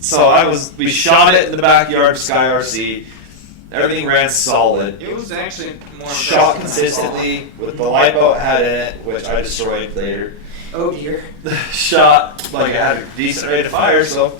so we shot it in the backyard of Sky RC. Everything ran solid. It was actually more Shot impressive than I thought. consistently with the light boat had in it, which I destroyed later. Oh dear. Shot like I had a decent rate of fire, so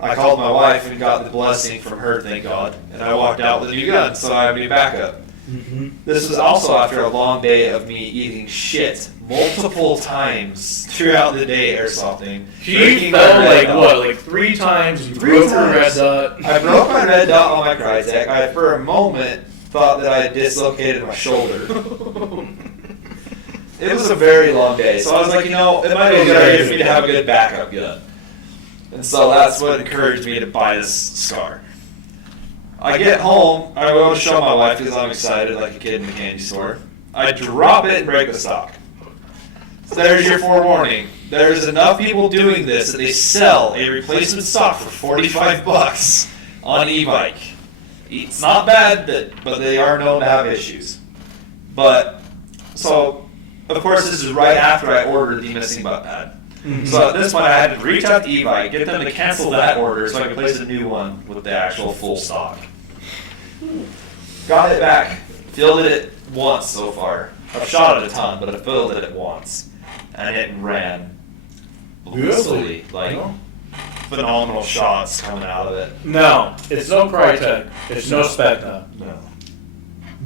I called my wife and got the blessing from her, thank God. And I walked out with a new gun, so I have a new backup. Mm-hmm. This was also after a long day of me eating shit multiple times throughout the day airsofting. He Breaking fell my red like dot. what, like 3 times. You Three broke your times. red dot. I broke my red dot on my Crytek. I, for a moment, thought that I had dislocated my shoulder. It was a very long day, so I was like, it might be a good idea for me to have a good backup gun. And so that's what encouraged me to buy this scar. I get home, I go to show my wife because I'm excited like a kid in the candy store. I drop it and break the stock. So there's your forewarning. There's enough people doing this that they sell a replacement stock for $45 on e-bike. It's not bad, but they are known to have issues. But, so, of course this is right after I ordered the missing butt pad. So at this point I had to reach out to e-bike, get them to cancel that order so I could place a new one with the actual full stock. Got it back, filled it once so far. I've shot it a ton, but I filled it once. And it ran blissfully, like phenomenal shots coming out of it. No, it's no Crytek. It's no Specna. No.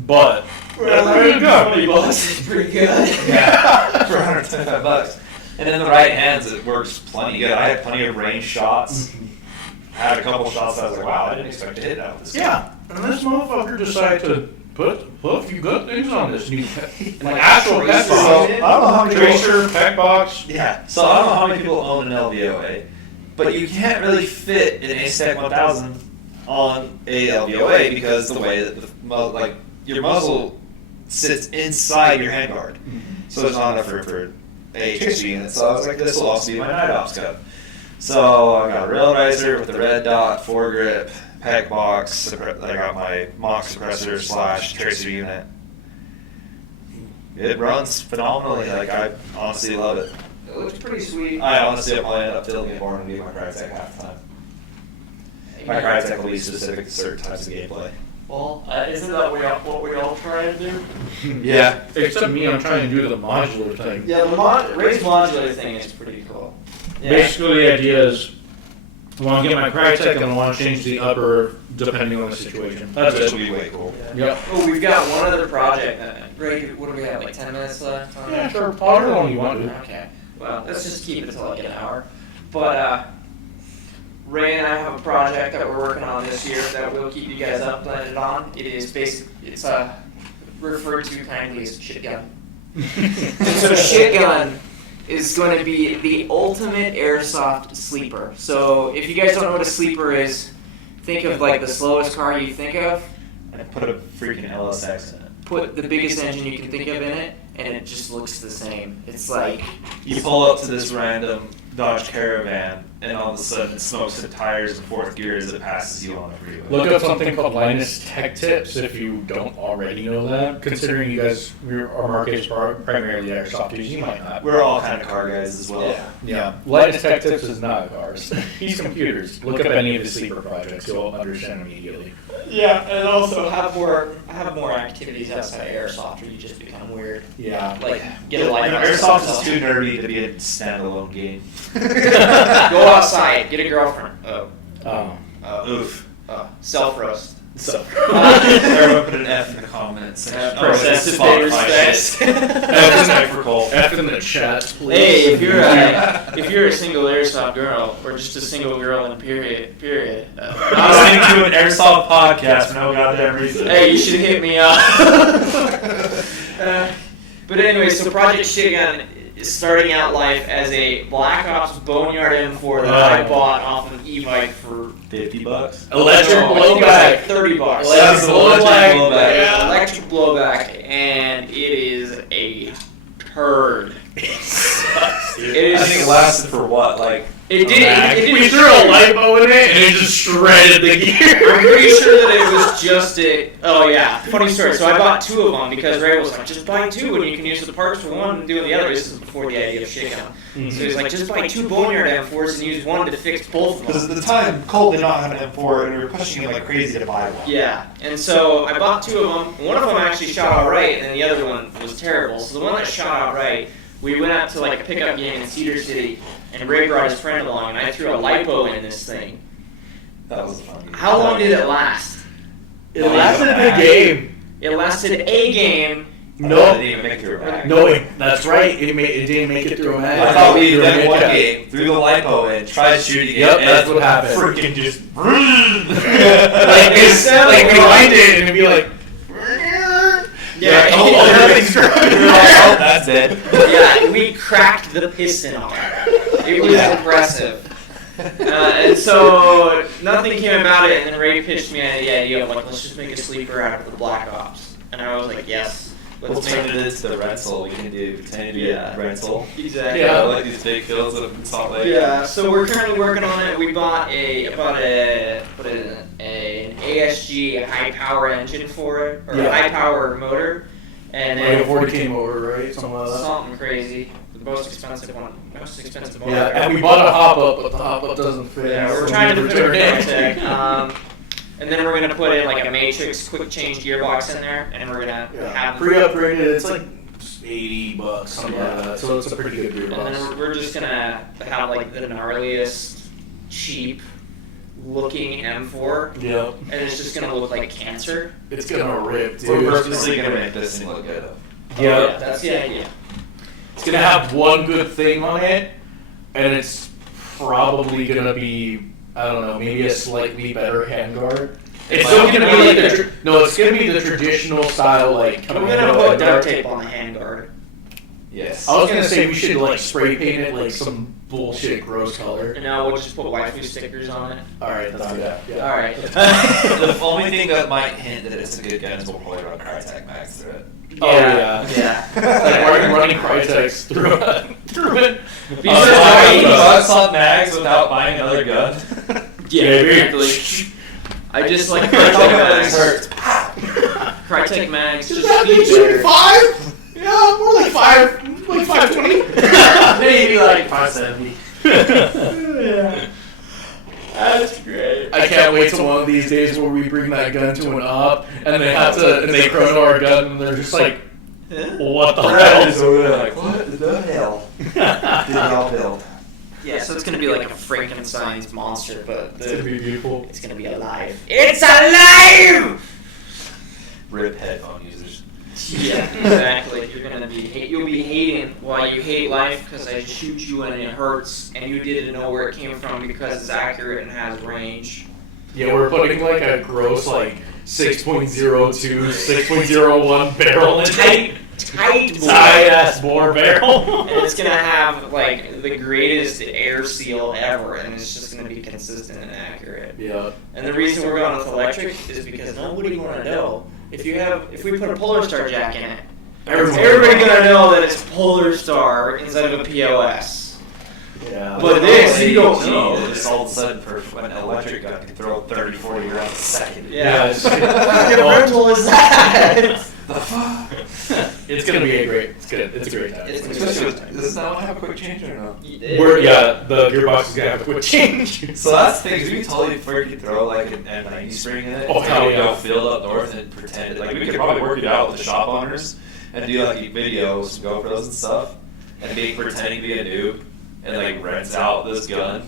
But there you go. $20 is pretty good. Yeah, for $125. And in the right hands, it works plenty good. I had plenty of range shots. Had a couple shots that I was like, wow, I didn't expect to hit out this. Yeah, and this motherfucker decided to put a few good things on this new like actual pet So, box. I don't know how many people, Tracer, pet box. yeah, so I don't know how many people own an LVOA, but you can't really fit an A-Stack 1000 on a LVOA because the way that your muzzle sits inside your handguard. So there's not enough room for a tracer unit. So I was like, this will also be my night ops gun. So I got a rail riser with the red dot, foregrip, peg box. I got my mock suppressor / tracer unit. It runs phenomenally. Like, I honestly love it. It looks pretty sweet. I honestly will probably end up filling it more and do my Crytek half the time. My Crytek will be specific to certain types of gameplay. Well, isn't that what we all try to do? Yeah. Except me, I'm trying to do the modular thing. Yeah, the raised modular thing is pretty cool. Yeah. Basically, the idea is I want to get my Crytek and I want to change the upper depending on the situation. That's This will it. be way cool. Yep. Oh, we've got one other project. Ray, what do we have, like 10 minutes left? on Yeah, it? sure. However long you want to. Okay. Well, let's just keep it to like an hour. But Ray and I have a project that we're working on this year that we'll keep you guys updated on. It is it's referred to kindly as shit gun. So shit gun is going to be the ultimate airsoft sleeper. So if you guys don't know what a sleeper is, think of like the slowest car you think of. And put a freaking LSX in it. Put the biggest engine you can think of in it, and it just looks the same. It's like You pull up to this random Dodge Caravan, and all of a sudden it smokes the tires in fourth gear as it passes you on the freeway. Look up something called Linus Tech Tips if you don't already know that. Considering you guys, our market is primarily airsofters, you might not. We're all kind of car guys as well. Yeah. Linus Tech Tips is not cars. He's computers. Look up any of his sleeper projects. You'll understand immediately. yeah, and also have more activities outside of airsoft, or you just become weird. Yeah. Like get a life. Airsoft is too nerdy to be a standalone game. Go outside, get a girlfriend. Oh. Oof. Self roast. So. Everyone put an F in the comments. Process to pay respect. F in the chat, please. Hey, if you're a single airsoft girl, or just a single girl in period. Listening to an airsoft podcast for no goddamn reason. Hey, you should hit me up. But anyway, so Project Shitgun is starting out life as a Black Ops Boneyard M4 that I bought off an e-bike for $50. Electric I think it was like blowback. $30. Electric blowback. Yeah, electric blowback, and it is a turd. It is. I think it lasted for what, like? It did. We threw a lipo in it and it just shredded the gear. I'm pretty sure that it was just a. Oh yeah, funny story. So I bought 2 of them because Ray was like, "Just buy 2 and you can use the parts for one and do the other." This is before the idea of Shitgun. So he's like, "Just buy 2 Boneyard M4s and use one to fix both of Because them." at the time, Cole did not have an M4, and we were pushing him like crazy to buy one. Yeah, and so I bought 2 of them. One of them actually shot out right, and then the other one was terrible. So the one that shot out right, we went out to like a pickup game in Cedar City, and Ray brought his friend along, and I threw a lipo in this thing. That was a fun game. How long did it last? It lasted a good game. It lasted a game. No, it didn't even make it through a mag. No, that's right. It didn't make it through a mag. I thought we did one game, threw the lipo in, tried shooting it, Yep, and that's what happened. freaking just Like this, like rewind it and it'd be like. Yeah, nothing's oh, that's it. yeah, we cracked the piston on it. It was impressive. And so nothing came about it, and then Ray pitched me the idea of like, let's just make a sleeper out of the Black Ops. And I was like, yes. We'll turn it into the rental. We can pretend to be a rental. Exactly. Yeah. Like these big fields in Salt Lake. Yeah, so we're currently working on it. We bought an ASG high power engine for it, or Yeah. a high power motor, and Like a then 40 came over, right? Something like that. something crazy. The most expensive motor. Yeah, and we bought a hop up, but the hop up doesn't fit. Yeah, we're so trying to we fit a returned tech. it. And then we're gonna put in like a Matrix quick change gearbox in there, and we're gonna have. Pre-upgraded, it's like $80, something like that. So it's a pretty good And gearbox. then we're just gonna have like the gnarliest, cheap looking M4, Yep. and it's just gonna look like cancer. It's gonna rip, dude. We're purposely gonna make this thing look good. Yeah. That's the idea. It's gonna have one good thing on it, and it's probably gonna be, I don't know, maybe a slightly better handguard. It's still gonna be like it's gonna be the traditional style, like. I'm gonna put duct tape on the handguard. Yes. I was gonna say we should like spray paint it like some bullshit gross color. And now we'll just put waifu stickers on it. All right, let's do that. Yeah. All right. The only thing that might hint that it's a good gun is we'll probably run Crytek mags through it. Oh yeah. Yeah. Like running Crytek's through it. $50 on mags without buying another gun. Yeah, basically. I just like Crytek mags. Crytek mags just feature. 5? Yeah, more like 5. Like 520. Maybe like 570. Yeah. That's great. I can't wait till one of these days where we bring that gun to an op and they have to and they chrono our gun and they're just like, what the hell? Like, what the hell did y'all build? Yeah, so it's gonna be like a Frankenstein's monster, but It's gonna be beautiful. it's gonna be alive. It's alive! Rip headphone users. Yeah, exactly. You'll be hating why you hate life because I shoot you and it hurts, and you didn't know where it came from because it's accurate and has range. Yeah, we're putting like a gross like 6.02, 6.01 barrel in it. Tight Tight-ass bore barrel. And it's gonna have like the greatest air seal ever, and it's just gonna be consistent and accurate. Yeah. And the reason we're going with electric is because nobody wanna know if we put a Polar Star jack in it. Everybody gonna know that it's Polar Star instead of a POS. Yeah. But this, you don't know. know. Just all of a sudden, for an electric gun can throw 30, 40 rounds a second. Yeah. it's, What kind of rental is that? The fuck? it's gonna be a great. It's good. It's a great time. It's gonna be Especially a with, good does that one have a quick change or no? The gearbox is gonna have a quick change. So that's the thing, 'cause we can totally freaking throw like an M90 spring in it. Oh, hell and yeah. go field up north and pretend it. Like we could probably work it out with the shop owners and do like videos, GoPros and stuff, and be pretending to be a noob and like rents out this gun.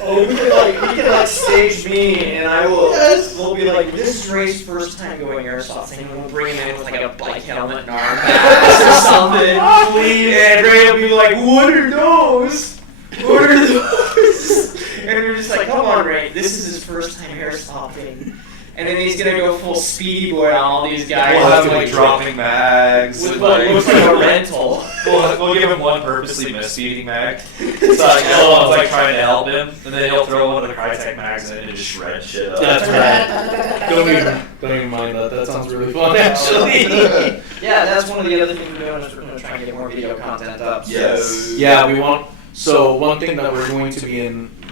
Oh, we can like stage me, and I will. We'll be like, this is Ray's first time going airsoft, and we'll bring him in with like a bike helmet and arm pads or something. Please. And Ray will be like, what are those? What are those? And we're just like, come on, Ray, this is his first time airsofting. And then he's gonna go full speedy boy on all these guys. We'll have like dropping mags. With what looks like a rental. We'll give him one purposely misfeeding mag. So like the other one's like trying to help him, and then he'll throw one of the Crytek mags in and just shred shit up. That's right. Don't even mind that. That sounds really fun, actually. Yeah, that's one of the other things we're doing is we're gonna try and get more video content up. Yes. Yeah, we want. So one thing that we're going to be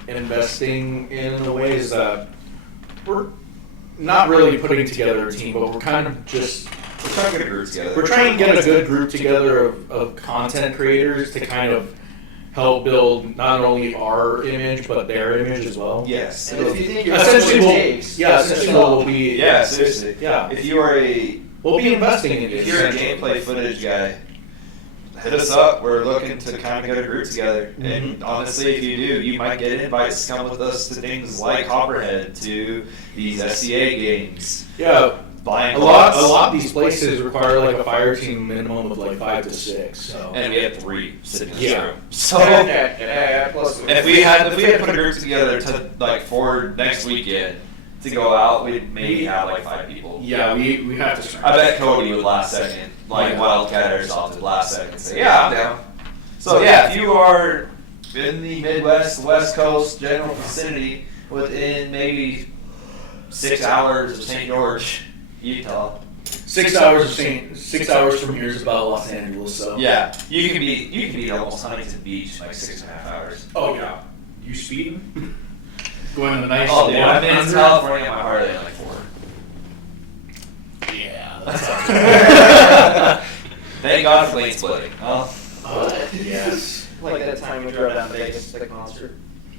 investing in a way is that we're not really putting together a team, but we're kind of just We're trying to get a group together. we're trying to get a good group together of content creators to kind of help build not only our image but their image as well. Yes. And if you think you're Essentially, essentially we'll be Yeah, seriously. yeah. If you are a We'll be investing in if it. you're a gameplay footage guy, hit us up. We're looking to kind of get a group together. And honestly, if you do, you might get invites to come with us to things like Copperhead, to these SCA games. Yeah, Buying a lot of these places require like a fire team minimum of like 5 to 6. So And we have 3 sitting in this Yeah. room. So Plus if we had put a group together to like for next weekend to go out, we'd maybe have like 5 people. yeah, we have to. I bet Cody would last second, like Wildcat Airsoft would last second and say, yeah, I'm down. So yeah, if you are in the Midwest, West Coast, general vicinity, within maybe 6 hours of St. George, Utah. 6 hours 6 hours from here is about Los Angeles. So Yeah, you can be almost Huntington Beach in like 6.5 hours. Oh yeah, you speeding? Going to nice. Oh, dude, I've been in California on my Harley in like 4. Yeah, that sounds Thank God for lane splitting. Well, yes. like that time we drove down to Vegas to the concert.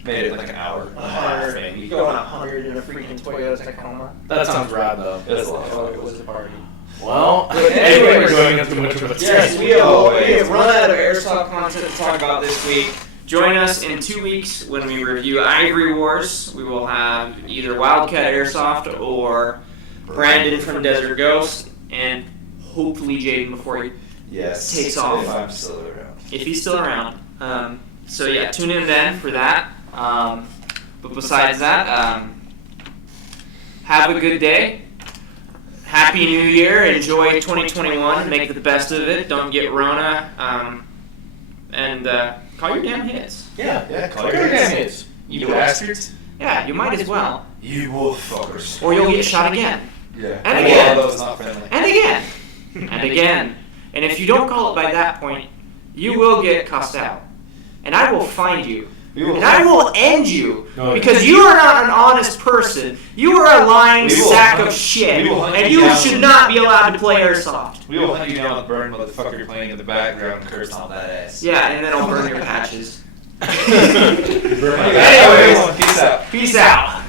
made it like an hour and a half, maybe. You go on 100 in a freaking Toyota Tacoma. That sounds rad though. It was a lot of Oh, fun. it was a party. Well, Anyways. anyway, we're going into much of a Yes, we have run out of airsoft content to talk about this week. Join us in 2 weeks when we review Ivory Wars. We will have either Wildcat Airsoft or Brandon from Desert Ghost, and hopefully Jaden before he Yes. Takes off. If I'm still around. if he's still around. So yeah, tune in then for that. But besides that, have a good day. Happy New Year. Enjoy 2021. Make the best of it. Don't get Rona. And call your damn hits. Yeah, call your Damn hits. hits. You bastards. Yeah, you might as well. You wolf fuckers. Or you'll get shot again. Yeah. And again. Although it's not friendly. And again. And again. And if you don't call it by that point, you will get cussed out. And I will find you. And I will end you. No, Because you are not an honest person. You are a lying We will sack hunt- of shit. we will hunt And you you down. should not be allowed to play airsoft. We will hunt you down with burn motherfucker playing in the background and curse on that ass. Yeah, and then I'll burn your patches. Anyways, Anyways. peace out. Peace out.